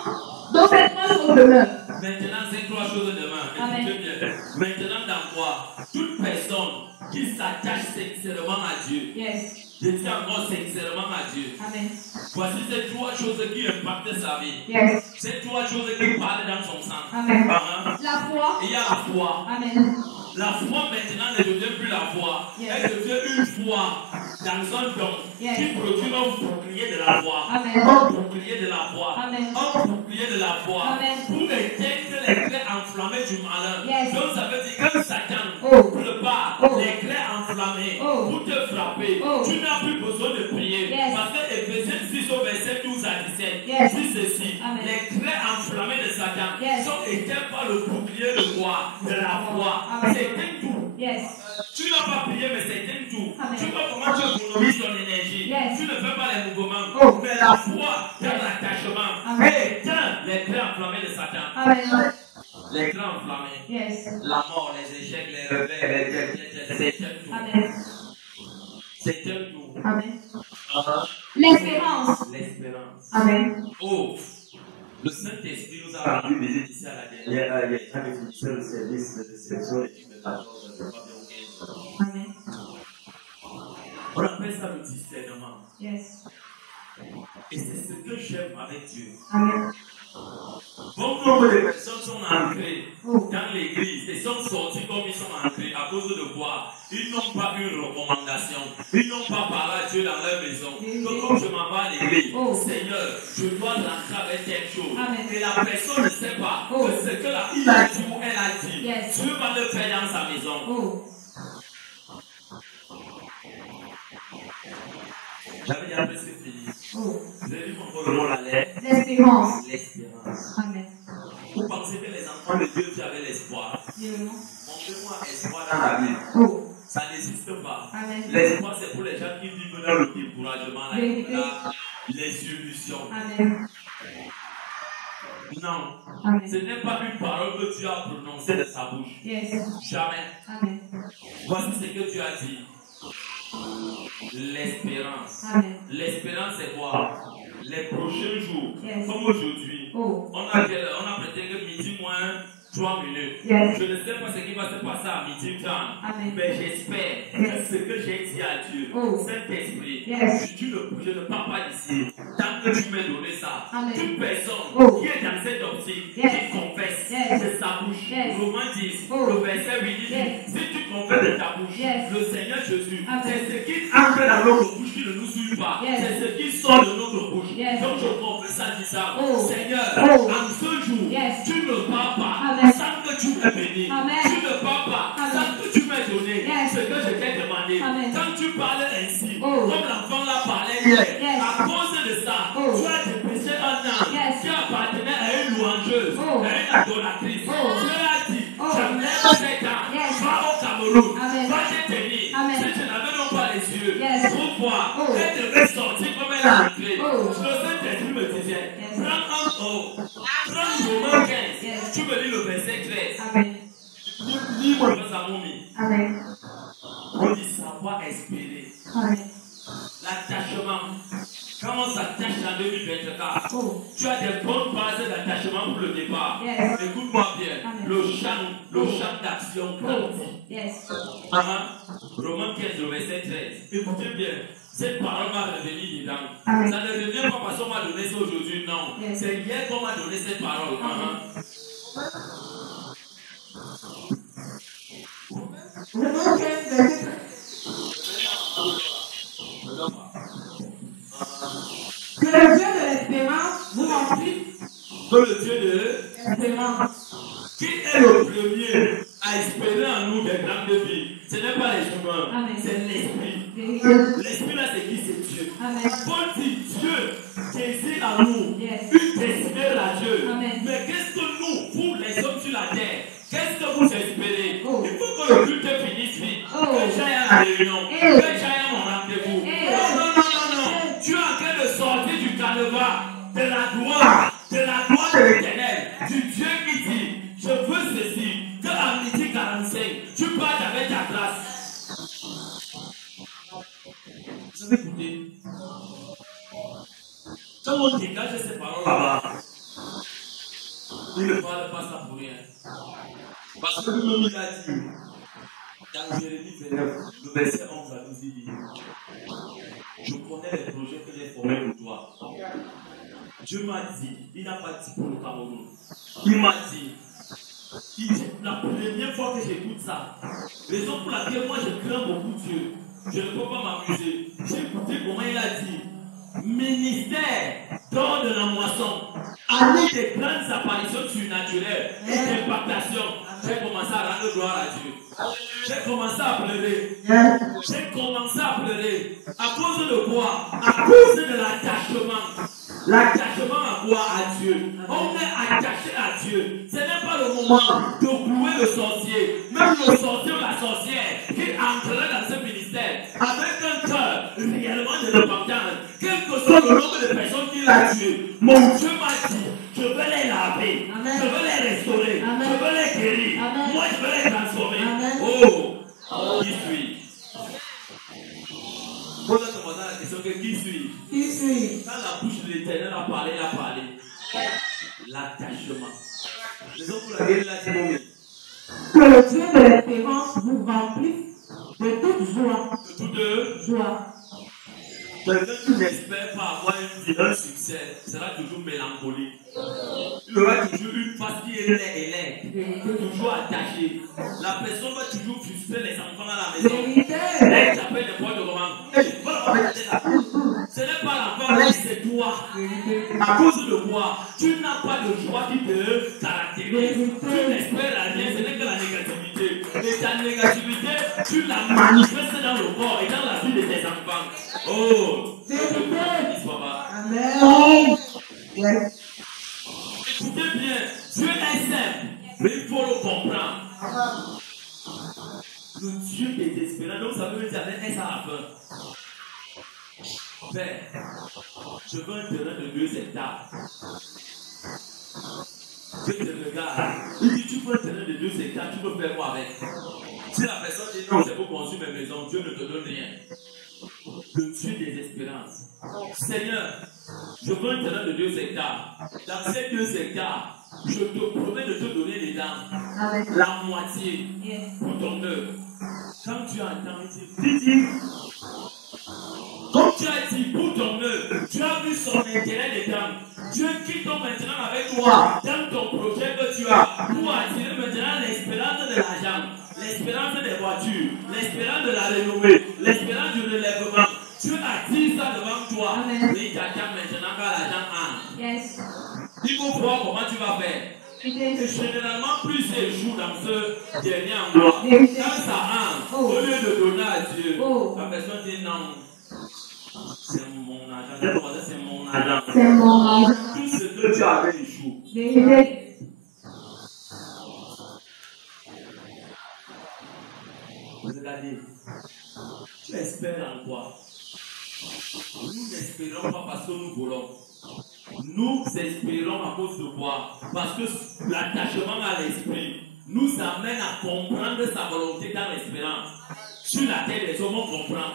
donc ces trois choses demeurent. Maintenant, ces trois choses demain. Amen. Écoutez bien. Maintenant, dans quoi toute personne qui s'attache sincèrement à Dieu, Yes. je dis encore sincèrement à Dieu. Amen. Voici ces trois choses qui impactent sa vie. Yes. Ces trois choses qui parlent dans son sang. Amen. Ah, La foi. il y a la foi. Amen. La foi maintenant ne devient plus la foi. Yes. Elle devient une foi dans un don Yes. qui produit un bouclier de la foi. Amen. Un bouclier de la foi. Amen. Un bouclier de la foi. Amen. Pour éteindre les traits enflammés du malin. Yes. Donc ça veut dire que Satan Oh. prépare Oh. les traits enflammés Oh. pour te frapper. Oh. Tu n'as plus besoin de prier. Yes. Parce que Éphésiens 6 au verset 12 à 17 Yes. dit ceci. Amen. Les traits enflammés de Satan Yes. sont éteints par le bouclier de quoi? De la foi. Amen. C'est éteint tout. Yes. Tu n'as pas prié, mais c'est éteint tout. Amen. Tu vois comment tu économises ton énergie. Yes. Tu ne fais pas les mouvements. Oh. Mais la foi dans l'attachement Amen. éteint les traits enflammés de Satan. Amen. Les traits enflammés. Yes. La mort, les échecs, les revers, c'est éteint tout. Amen. C'est éteint tout. Amen. Uh-huh. L'espérance. L'espérance. Amen. Oh, le Saint-Esprit nous a rendu visite ici à la dernière. Il y a quelqu'un qui finissait le service de réception et qui me parle de pas bien. Amen. On appelle ça le discernement. Yes. Et c'est ce que j'aime avec Dieu. Amen. Bon nombre de personnes sont entrées Oh. dans l'église et sont sorties comme ils sont entrés à cause de quoi? Ils n'ont pas une recommandation. Ils n'ont pas parlé à Dieu dans leur maison. Donc comme je m'en vais à l'église, Oh. Seigneur, je dois rentrer avec telle chose. Amen. Et la personne ne sait pas Oh. que ce que il a dit ou elle a dit, Yes. Dieu va le faire dans sa maison. Oh. J'avais déjà presque fini. Oh. Vous avez vu encore le mot la lettre? L'espérance. L'espérance. Amen. Vous pensez que les enfants de Dieu qui avaient l'espoir? Dis-le-moi. Montrez-moi espoir dans la vie. Oh. Ça n'existe pas. Amen. L'espoir, c'est pour les gens qui vivent dans le découragement, Vérité. les illusions. Amen. Non, Amen. ce n'est pas une parole que tu as prononcée de sa bouche. Yes. Jamais. Amen. Voici ce que tu as dit. L'espérance. Amen. L'espérance, c'est quoi? Les prochains jours, Yes. comme aujourd'hui, Oh. on a prêté que midi moins 3 minutes. Yes. Je ne sais pas ce qui va se passer à midi 30, Amen. mais j'espère que Yes. ce que j'ai dit à Dieu, Oh. Saint-Esprit, Yes. je ne pars pas d'ici tant que tu m'as donné ça. Amen. Toute personne Oh. qui est dans cette optique, Yes. qui confesse Yes. de sa bouche, Yes. Romains 10, Oh. le verset 8 dit, Yes. si tu confesses de ta bouche, Yes. le Seigneur Jésus, Amen. c'est ce qui entre dans notre bouche qui ne nous suit pas, Yes. c'est ce qui sort de notre bouche. Yes. Donc je confesse en disant, Oh. Seigneur, Oh. en ce jour, Yes. tu ne pars pas Amen. sans que tu m'aies béni. Amen. Tu ne pars pas Amen. sans que tu m'aies donné Yes. ce que je t'ai demandé. Amen. Quand tu parles ainsi, Oh. comme l'enfant l'a parlé hier, Yes. à cause de ça, Oh. tu as dépêché un âne Yes. qui appartenait à une louangeuse, Oh. à une adoratrice. Oh. Dieu a dit, Oh. j'enlève cet âne, Yes. va au Cameroun, Amen. va te tenir. Amen. Si tu n'avais non pas les yeux, Yes. pour voir, Oh. elle devait sortir comme elle est entrée. Oh. Le Saint-Esprit me disait, Yes. prends Romains 15, Yes. tu me lis le verset 13. Amen. Lis-moi ça, Momi. Amen. On dit savoir espérer. Amen. L'attachement. Quand on s'attache en 2024, Oh. tu as des bonnes bases d'attachement pour le départ. Yes. Écoute-moi bien. Amen. Le champ d'action grandit. Yes. Romains 15, le verset 13. Écoutez bien. Cette parole m'a revenu dedans. Amen. Ça ne revient pas parce qu'on m'a donné ça aujourd'hui, non. Yes. C'est hier qu'on m'a donné cette parole. Amen. Romains 15, verset 13. Que le Dieu de l'espérance vous remplisse Que le Dieu de l'espérance. qui est le premier à espérer en nous des grandes vies, ce n'est pas les humains, Amen. c'est l'esprit. Vérité. L'esprit là, c'est qui? C'est Dieu. Amen. Paul dit Dieu désire en nous Yes. une destinée radieuse. Amen. Mais qu'est-ce que nous, pour les hommes sur la terre. Qu'est-ce que vous espérez? Il faut que le culte finisse vite. Que j'aille à la réunion. Que j'aille à mon rendez-vous. Non. Tu es en train de sortir du canevas de la gloire de l'Éternel, du Dieu qui dit, je veux ceci, que à midi 45, tu parles avec ta grâce. Vous avez écouté? Quand on dégage ces paroles là-bas, il ne parle pas ça pour rien. Parce que lui-même il a dit, dans Jérémie 29, le verset 11 à 12, il dit, je connais les projets que j'ai formés pour toi. Dieu m'a dit, il n'a pas dit pour le Cameroun. Il m'a dit, la première fois que j'écoute ça, raison pour laquelle moi je crains beaucoup Dieu, je ne peux pas m'amuser. J'ai écouté comment il a dit, ministère d'or de la moisson, avec des grandes apparitions surnaturelles et d'impactation. J'ai commencé à rendre gloire à Dieu. J'ai commencé à pleurer. J'ai commencé à pleurer. À cause de quoi? À cause de l'attachement. L'attachement à quoi? À Dieu. On est attaché à Dieu. Ce n'est pas le moment de clouer le sorcier. Même le sorcier ou la sorcière qui entrerait dans ce ministère avec un cœur réellement de repentance. Quel que soit le nombre de personnes qu'il a tuées, mon Dieu m'a dit, je vais les laver. Amen. Je vais les restaurer. Amen. Je vais les guérir. Amen. Moi, je vais les transformer. Amen. Oh, qui suis? Pose à ton la question que qui suis? Qui suis? Quand la bouche de l'Éternel a parlé, il a parlé. L'attachement. Raison pour laquelle il a dit non. Que le Dieu de l'espérance vous remplisse de toute joie. De toute joie. Quelqu'un qui n'espère pas avoir un succès sera toujours mélancolique. Il aura toujours une face qui est laide, toujours attachée. La personne va toujours frustrer les enfants à la maison. Elle t'appelle n'importe comment. Ce n'est pas l'enfant, mais c'est toi. À cause de quoi? Tu n'as pas de joie qui te caractérise. Tu n'espères rien, ce n'est que la négativité. Et ta négativité, tu la manifestes dans le corps et dans la vie de tes enfants. Oh, Amen. Écoutez bien, Dieu est simple, mais il faut le comprendre. Le Dieu des désespérants, donc ça veut dire avec S à la fin. Père, je veux un terrain de 2 hectares. Dieu te regarde. Il dit, tu veux un terrain de 2 hectares, tu peux faire quoi avec? Si la personne dit non, c'est pour construire mes maisons, Dieu ne te donne rien. Le Dieu des espérances. Seigneur, je veux un terrain de 2 hectares. Dans ces 2 hectares, je te promets de te donner les dents. La moitié pour ton œuvre. Quand tu entends, il dit, comme tu as dit pour ton œuvre, tu as vu son intérêt dedans. Dieu quitte maintenant avec toi dans ton projet que tu as pour attirer maintenant l'espérance de l'argent, l'espérance des voitures, l'espérance de la renommée, l'espérance du relèvement. Dieu a dit ça devant toi. Mais il t'attend maintenant quand l'argent entre. Yes. Il faut voir comment tu vas faire. Et généralement, plus c'est jour dans ce dernier endroit, quand ça entre, au lieu de donner à Dieu, la personne dit non. C'est mon argent. C'est mon argent. C'est mon argent. Tout ce que tu avais échoué. Regardez. Tu espères en quoi? Nous n'espérons pas parce que nous volons. Nous espérons à cause de quoi? Parce que l'attachement à l'esprit nous amène à comprendre sa volonté dans l'espérance. Sur la terre des hommes, on comprend.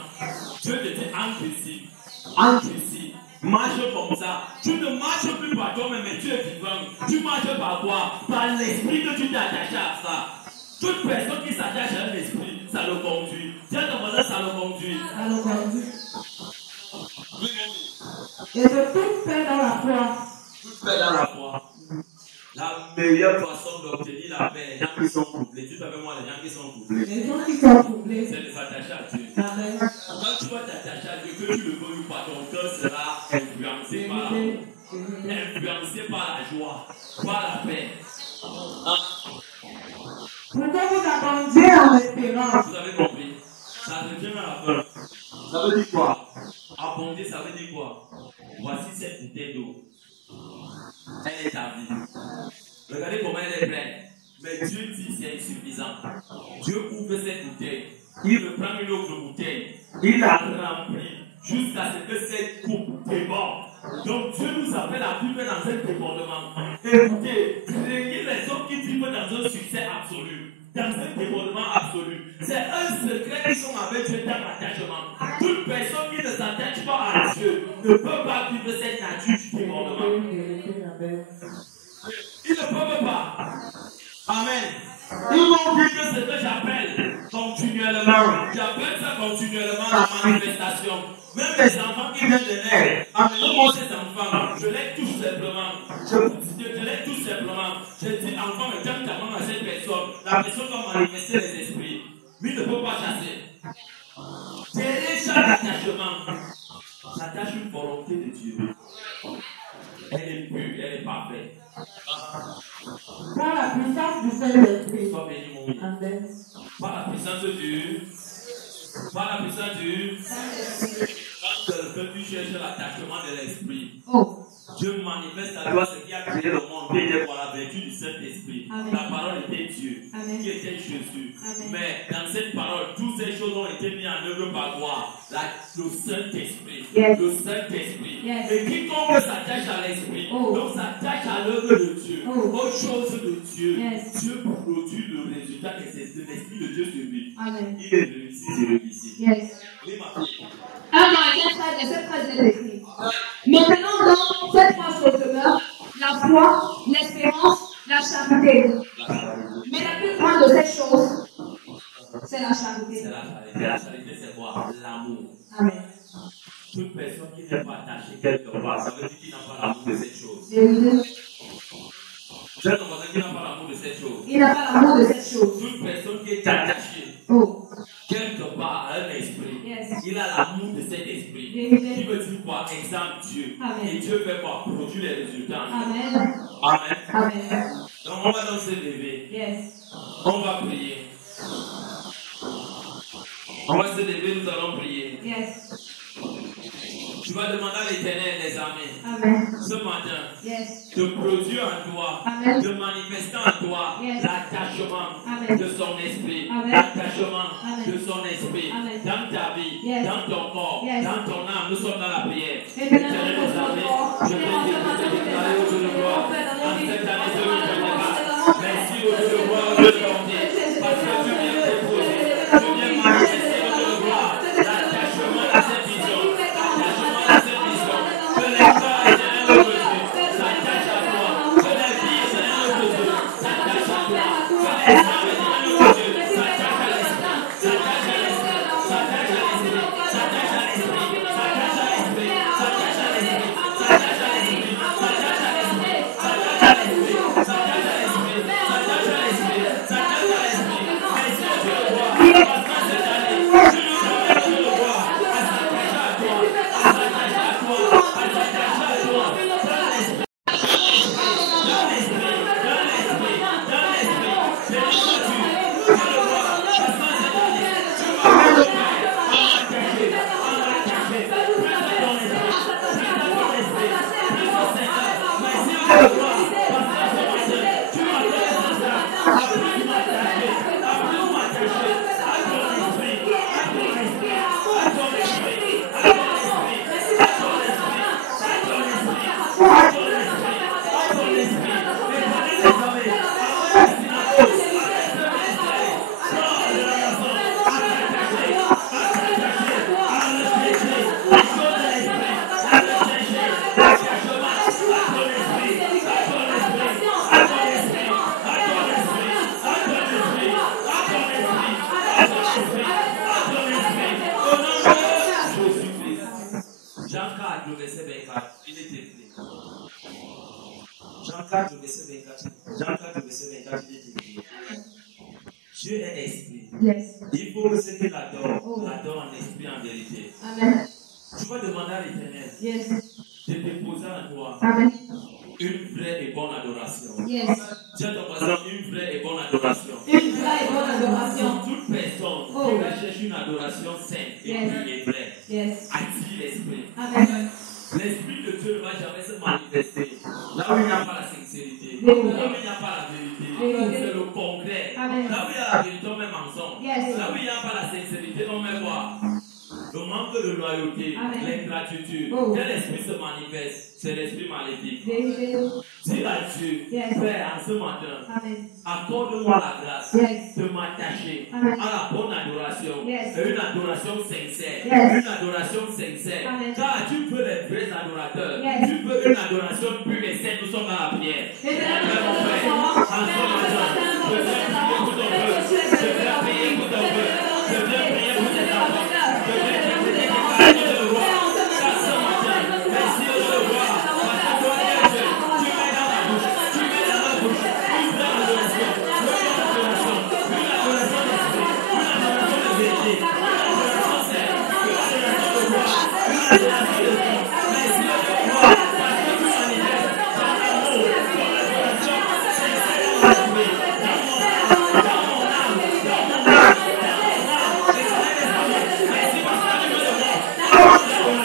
Dieu te dit entre ici, marche comme ça. Tu ne marches plus par toi-même, mais tu es vivant. Tu marches par quoi? Par l'esprit que tu t'es attaché à ça. Toute personne qui s'attache à un esprit, ça le conduit. Tiens, ton voisin, ça le conduit. Ça le conduit. Et de toute paix dans la foi. Toute paix dans la foi. La meilleure façon d'obtenir la paix, les gens qui sont couplés. Tu savais moi, les gens qui sont couplés. Les gens qui sont couplés. C'est de s'attacher à Dieu. Amen. Quand tu vas t'attacher à Dieu, que tu le veuilles ou pas, ton cœur sera influencé par la joie, par la paix. Pourquoi vous attendiez en espérance? Vous avez compris? Ça revient à la fin. Ça veut dire quoi? Abonder, ça veut dire quoi? Voici cette bouteille d'eau. Elle est ta vie. Regardez comment elle est pleine. Mais Dieu dit c'est insuffisant. Dieu ouvre cette bouteille. Il reprend une autre bouteille. Il la remplit jusqu'à ce que cette coupe déborde. Donc Dieu nous appelle à vivre dans un débordement. Écoutez, craignez les hommes qui vivent dans un succès absolu, dans un débordement absolu. C'est un secret qu'ils sont avec Dieu dans l'attachement. Toute personne qui ne s'attache pas à Dieu ne peut pas vivre cette nature du débordement. Ils ne peuvent pas. Amen. Ils vont vivre ce que j'appelle continuellement. J'appelle ça continuellement la manifestation. Même les enfants qui viennent de naître, amenez-moi ces enfants, je les touche simplement. Je les touche simplement. Je dis, enfant, regarde ta main à cette personne. La personne va manifester les esprits. Mais il ne peut pas chasser. Derrière chaque attachement, s'attache une volonté de Dieu. Elle est pure, elle est parfaite. Par la puissance du Saint-Esprit. Sois béni, mon Dieu. Par la puissance du. Par la puissance du. Quand tu cherches l'attachement de l'esprit, Dieu manifeste à toi ce qui a créé le monde, qui était par la vertu du Saint-Esprit. La parole était Dieu, qui était Jésus. Mais dans cette parole, toutes ces choses ont été mises en œuvre par quoi? Le Saint-Esprit. Le Saint-Esprit. Et quiconque s'attache à l'esprit, donc s'attache à l'œuvre de Dieu, aux choses de Dieu, Dieu produit le résultat et c'est de l'esprit de Dieu sur lui. Il est réussi, c'est réussi. Oui, ma fille. Cette phrase est écrite. Maintenant, dans cette phrase au semeur, la foi, l'espérance, la charité. Mais la plus grande de ces choses, c'est la charité. C'est la charité. La charité, c'est quoi? L'amour. Amen. Toute personne qui n'est pas attachée quelque part, ça veut dire qu'il n'a pas l'amour de cette chose. C'est ton voisin qui n'a pas l'amour de cette chose. Il n'a pas l'amour de cette chose. Toute personne qui est attachée quelque part à un esprit, il a l'amour de cet esprit. Qui veut dire quoi? Exemple Dieu. Et Dieu fait quoi? Produire les résultats. Amen. Amen. Donc on va donc se lever. On va prier. On va se lever, nous allons prier. Tu vas demander à l'Éternel des armées ce matin de produire en toi, de manifester en toi l'attachement de son esprit, l'attachement de son esprit dans ta vie, dans ton corps, dans ton âme. Nous sommes dans la prière. Éternel des armées, je vais te déclarer au Dieu de gloire. En cette année 2024, merci au Dieu de gloire de l'ordre, parce que tu viens déposer, tu viens manifester au Dieu de gloire l'attachement à cette vision. Dieu est esprit. Il faut que ceux qui l'adorent en esprit, en vérité. Amen. Tu vas demander à l'Éternel de déposer en toi une vraie et bonne adoration. Dis à ton voisin, une vraie et bonne adoration. Une vraie et bonne adoration. Toute personne qui va chercher une adoration sainte et pure et vraie attire l'esprit. Amen. L'esprit de Dieu ne va jamais se manifester là où il n'y a pas la sincérité, là où il n'y a pas la vérité. C'est le concret Amen. Là où il y a la vérité, on met mensonge. Yes. Là où il n'y a pas la sincérité, on met quoi? Le manque de loyauté, Amen. l'ingratitude. Oh. Quel esprit se manifeste? C'est l'esprit maléfique. Vérité. Dis à Dieu, Yes. Père, en ce matin, Amen. accorde-moi la grâce Yes. de m'attacher Amen. à la bonne adoration. Yes. Et une adoration sincère. Yes. Une adoration sincère. Amen. Car tu peux les vrais adorateurs. Yes. Tu peux une adoration pure et saine. Nous sommes dans la prière. Et de la Père, mon Père, en ce matin, je viens prier pour ton peuple. Je viens prier pour ton peuple. Je viens prier pour tes enfants. Je viens prier pour tes déclarations de le roi. Car ce matin, merci de le roi. Parce que toi, Dieu, tu mets dans la bouche. Tu mets dans la bouche. Une vraie adoration. Une vraie adoration. Une adoration d'esprit. Une adoration de vérité. Une adoration saine. Une adoration de roi. Une adoration de vie. Merci de le roi. Parce que tu manifestes ton amour, ton adoration sincère dans ma vie. Dans mon âme, dans mon âme, dans mon âme, dans mon âme. Et dans mes esprits. Merci parce que tu me demandes.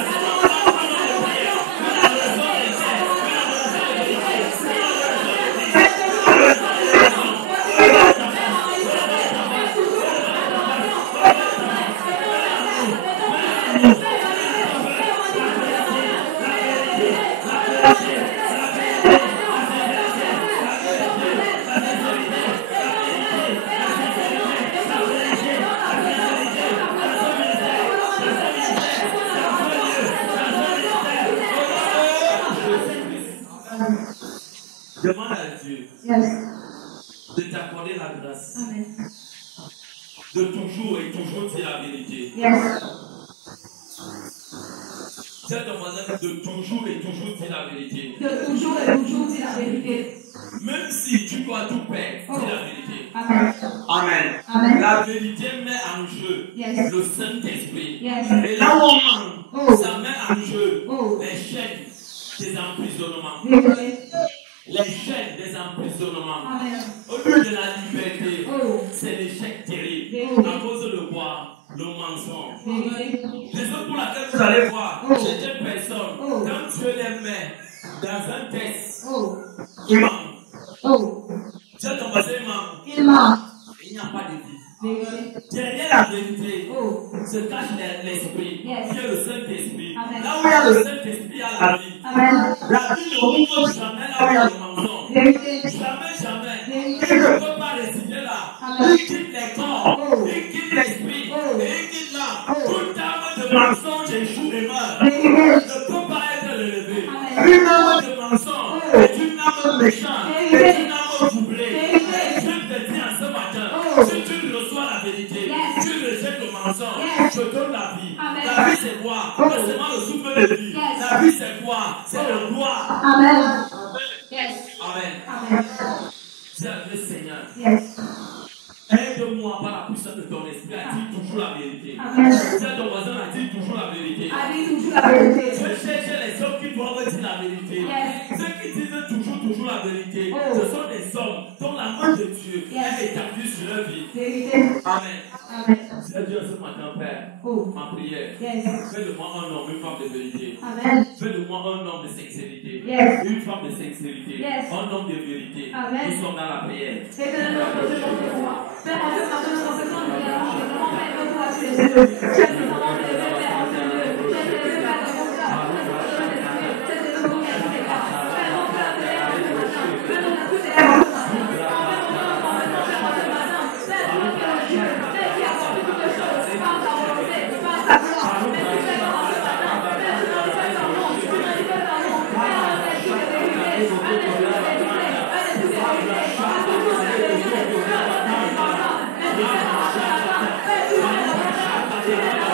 Demande à Dieu Yes. de t'accorder la grâce, Amen. de toujours et toujours dire la vérité. Yes. Dis à ton voisin de toujours et toujours dire la vérité. De toujours et toujours dire la vérité. Même si tu dois tout perdre, dis la vérité. Amen. Amen. Amen. La vérité met en jeu Yes. le Saint-Esprit. Yes. Et là où on manque, Oh. ça met en jeu Oh. les chaînes des emprisonnements. Vérité. Les chaînes des emprisonnements. Amen. Au lieu de la liberté, Oh. c'est l'échec terrible. Vérité. À cause de quoi? Le mensonge. Vérité. Raison pour laquelle vous allez voir Oh. certaines personnes, Oh. quand Dieu les met dans un test, Oh. ils mentent. Oh. Dieu ton voisin ment. Il ment. Il n'y a pas de vie. Vérité. Derrière la vérité Oh. se cache l'esprit, Yes. qui est le Saint-Esprit. Amen. Là où il y a le Saint-Esprit, il y a la vie. Amen. La vie ne rouvre jamais là où il y a le mensonge. Vérité. Jamais. Vérité. Il ne peut pas résider là. Amen. Il quitte les corps. Oh. Il quitte l'esprit. Oh. Et il quitte là. Oh. Toute âme de mensonge échoue et meurt. Vérité. Ne peut pas être élevé. Amen. Une âme de mensonge est une âme méchante. Est une âme troublée. Je te dis en ce matin, Oh. si tu reçois la vérité, Yes. tu rejettes le mensonge, Yes. je donne la vie. Amen. La vie c'est quoi? Oh. Pas seulement le souffle de vie. Yes. La vie c'est quoi? C'est la gloire. Amen. Yes. Amen. Amen. Dis à Dieu Seigneur, Yes. aide-moi par la puissance de ton esprit à dire toujours la vérité. Amen. Dis à ton voisin à dire toujours la vérité. Allez toujours la vérité. Je cherche les hommes qui doivent dire la vérité. Yes. Ceux qui disent toujours la vérité, Oh. ce sont des hommes dont la main de Dieu Yes. est établie sur leur vie. Vérité. Amen. Amen. Dis à Dieu ce matin, Père, Oh. ma prière, Yes. fais de moi un homme, une femme de vérité. Amen. Fais de moi un homme de sincérité. Yes. Une femme de sincérité. Yes. Un homme de vérité. Amen. Nous sommes dans la prière. Éternel, notre Dieu, notre roi. Père, en Dieu, maintenant, dans ce temps, nous allons vraiment mettre toi sur les cieux. Tu es nous avons élevé, Père, en Dieu. Tu es élevé, Père, dans mon cœur. Tu es élevé, tu es élevé, mon cœur, Père. Père, mon cœur, Père, en ce matin. Père, on a tous les rêves en ce matin. Père, toi qui es le Dieu, Père qui accomplit toutes choses par ta volonté, par ta gloire. Mais tu fais dans ce matin. Père, tu manifestes ton nom. Tu manifestes ton nom. Père, un esprit de vérité. Un esprit de vérité. Un esprit de vérité. Un toujours de vérité. Mais tu fais dans ce matin. Mais tu fais dans ce matin. Père, tu fais dans ce matin. Tu fais dans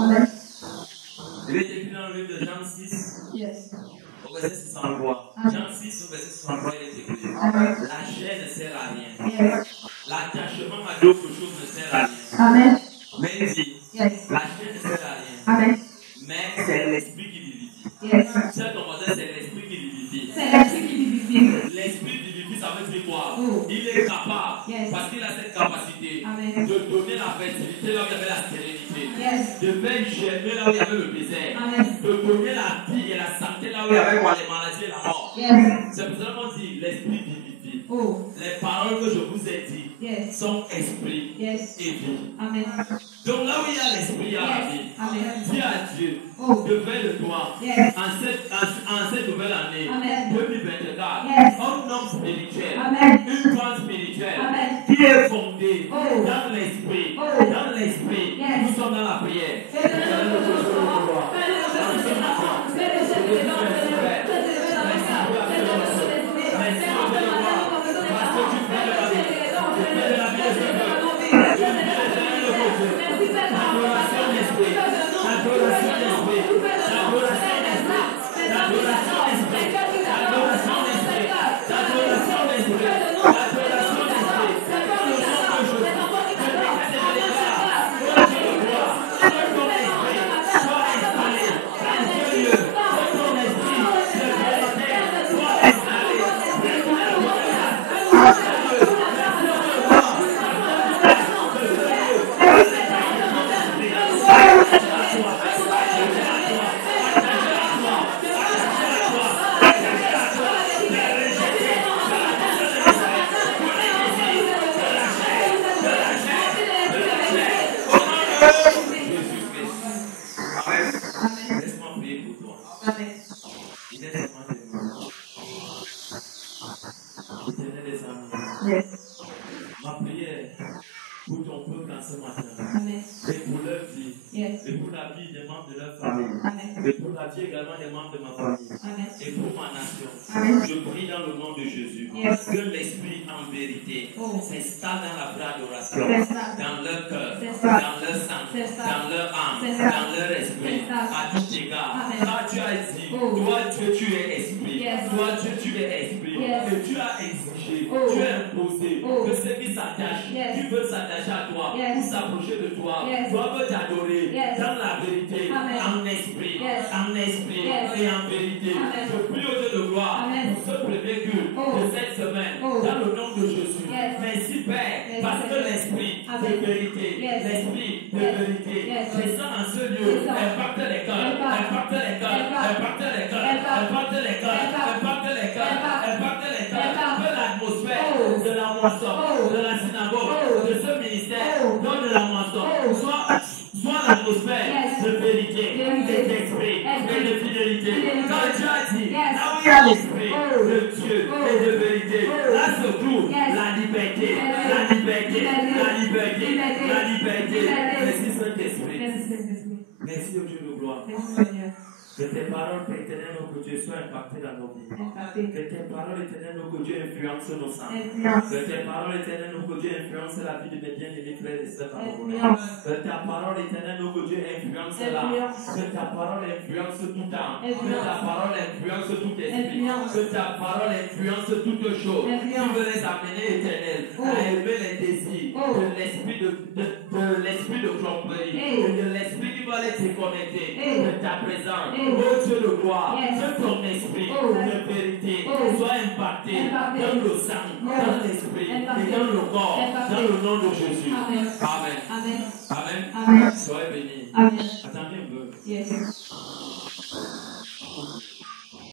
Amen. Je vais t'écrire dans le livre de Jean 6, Yes. au verset 63. Amen. Jean 6, au verset 63, il est écrit. Amen. La chair ne sert à rien. Yes. L'attachement à d'autres choses ne sert à rien. Amen. Mais il dit, Yes. la chair ne sert à rien. Amen. Mais c'est l'esprit qui vivifie. Yes. C'est ton modèle, c'est l'esprit qui vivifie. C'est l'esprit qui vivifie. L'esprit vivifie, ça veut dire quoi? Oh. Il est capable, Yes. parce qu'il a cette capacité Amen. de donner la fertilité là où il y avait la stérilité. Yes. De faire germer là où il y avait le désert. Amen. De donner la vie et la santé là où il y avait quoi, les maladies et la mort. Yes. C'est pour ça qu'on dit l'esprit vivifie. Oh. Les paroles que je vous ai dites Yes. sont esprit Yes. et vie. Amen. Donc là où il y a l'esprit, il y a la Yes. vie. Amen. Dis à Dieu Oh. de faire de toi Yes. en cette nouvelle année Amen. 2024 Yes. un homme spirituel, Amen. une femme spirituelle Amen. qui est fondée Oh. dans l'esprit. Oh. Dans l'esprit, Yes. nous sommes dans la prière. Laisse-moi prier pour toi. Il est tellement aimant. Éternel des amis, Yes. ma prière pour ton peuple en ce matin, Amen. et pour leur vie, Yes. et pour la vie des membres de leur famille, Amen. et pour la vie également des membres de ma famille, Amen. et pour ma nation. Amen. Je prie dans le nom de Jésus Yes. que l'Esprit en vérité Oh. s'installe dans la vraie adoration, C'est ça. dans leur cœur, C'est ça. dans leur sang, C'est ça. dans leur âme, C'est ça. dans leur esprit, C'est ça. à tout égard. Amen. Car tu as dit, Oh. toi Dieu tu es esprit, Yes. toi Dieu tu es esprit, Yes. et tu as exigé, Oh. tu as imposé Oh. que ceux qui s'attachent, Yes. qui veulent s'attacher à toi, Yes. ou s'approcher de toi, Yes. doivent t'adorer Yes. dans la vérité, Amen. en esprit, Yes. en esprit Yes. et en vérité. Amen. Je prie au Dieu de gloire Amen. pour ce premier culte Oh. de cette semaine, Oh. dans le nom de Jésus. Yes. Merci Père, Yes. parce que l'esprit Amen. de vérité, Yes. l'esprit de Yes. vérité, Yes. descend en ce lieu, C'est ça. impacte les cœurs, impacte les cœurs, impacte les cœurs, impacte les cœurs, impacte les cœurs, impacte les cœurs, que l'atmosphère Oh. de la moisson, Oh. de la synagogue, Oh. de ce ministère, Oh. non de la moisson, Oh. soit l'atmosphère Yes. de vérité, Vérité. et d'esprit, et de fidélité. Fidélité. Quand tu as dit, Yes. là où il y a l'esprit Oh. de Dieu Oh. et de vérité, Oh. là se trouve Yes. la liberté, Yes. la liberté, Liberté. la liberté, Liberté. la liberté. Liberté. Merci Saint-Esprit. Merci, Saint-Esprit. Merci au Dieu de gloire. Merci, Seigneur. Que tes paroles, Père éternel, notre Dieu, soient impactées dans nos vies. Impacté. Que tes paroles, éternel, notre Dieu, influencent nos sangs. Influence. Que tes paroles, éternel, notre Dieu, influencent la vie de mes bien-aimés frères et sœurs. Influence. Que ta parole, éternel, notre Dieu, influence là. Influence. Que ta parole influence tout âme. Que Influence. ta parole influence tout esprit. Influence. Que ta parole influence toute chose. Influence. Tu veux les amener, éternel, Oh. à élever les désirs Oh. de l'esprit de l'esprit de tromperie. Hey. Et de l'esprit qui va les déconnecter Hey. de ta présence. Hey. Oh Dieu de gloire, Yes. que ton esprit Oh. de vérité Oh. soit impacté Impacté. dans le sang, Oh. dans l'esprit Impacté. et dans le corps, Impacté. dans le nom de Jésus. Amen. Amen. Amen. Amen. Amen. Soyez bénis. Amen. Attendez un peu. Yes.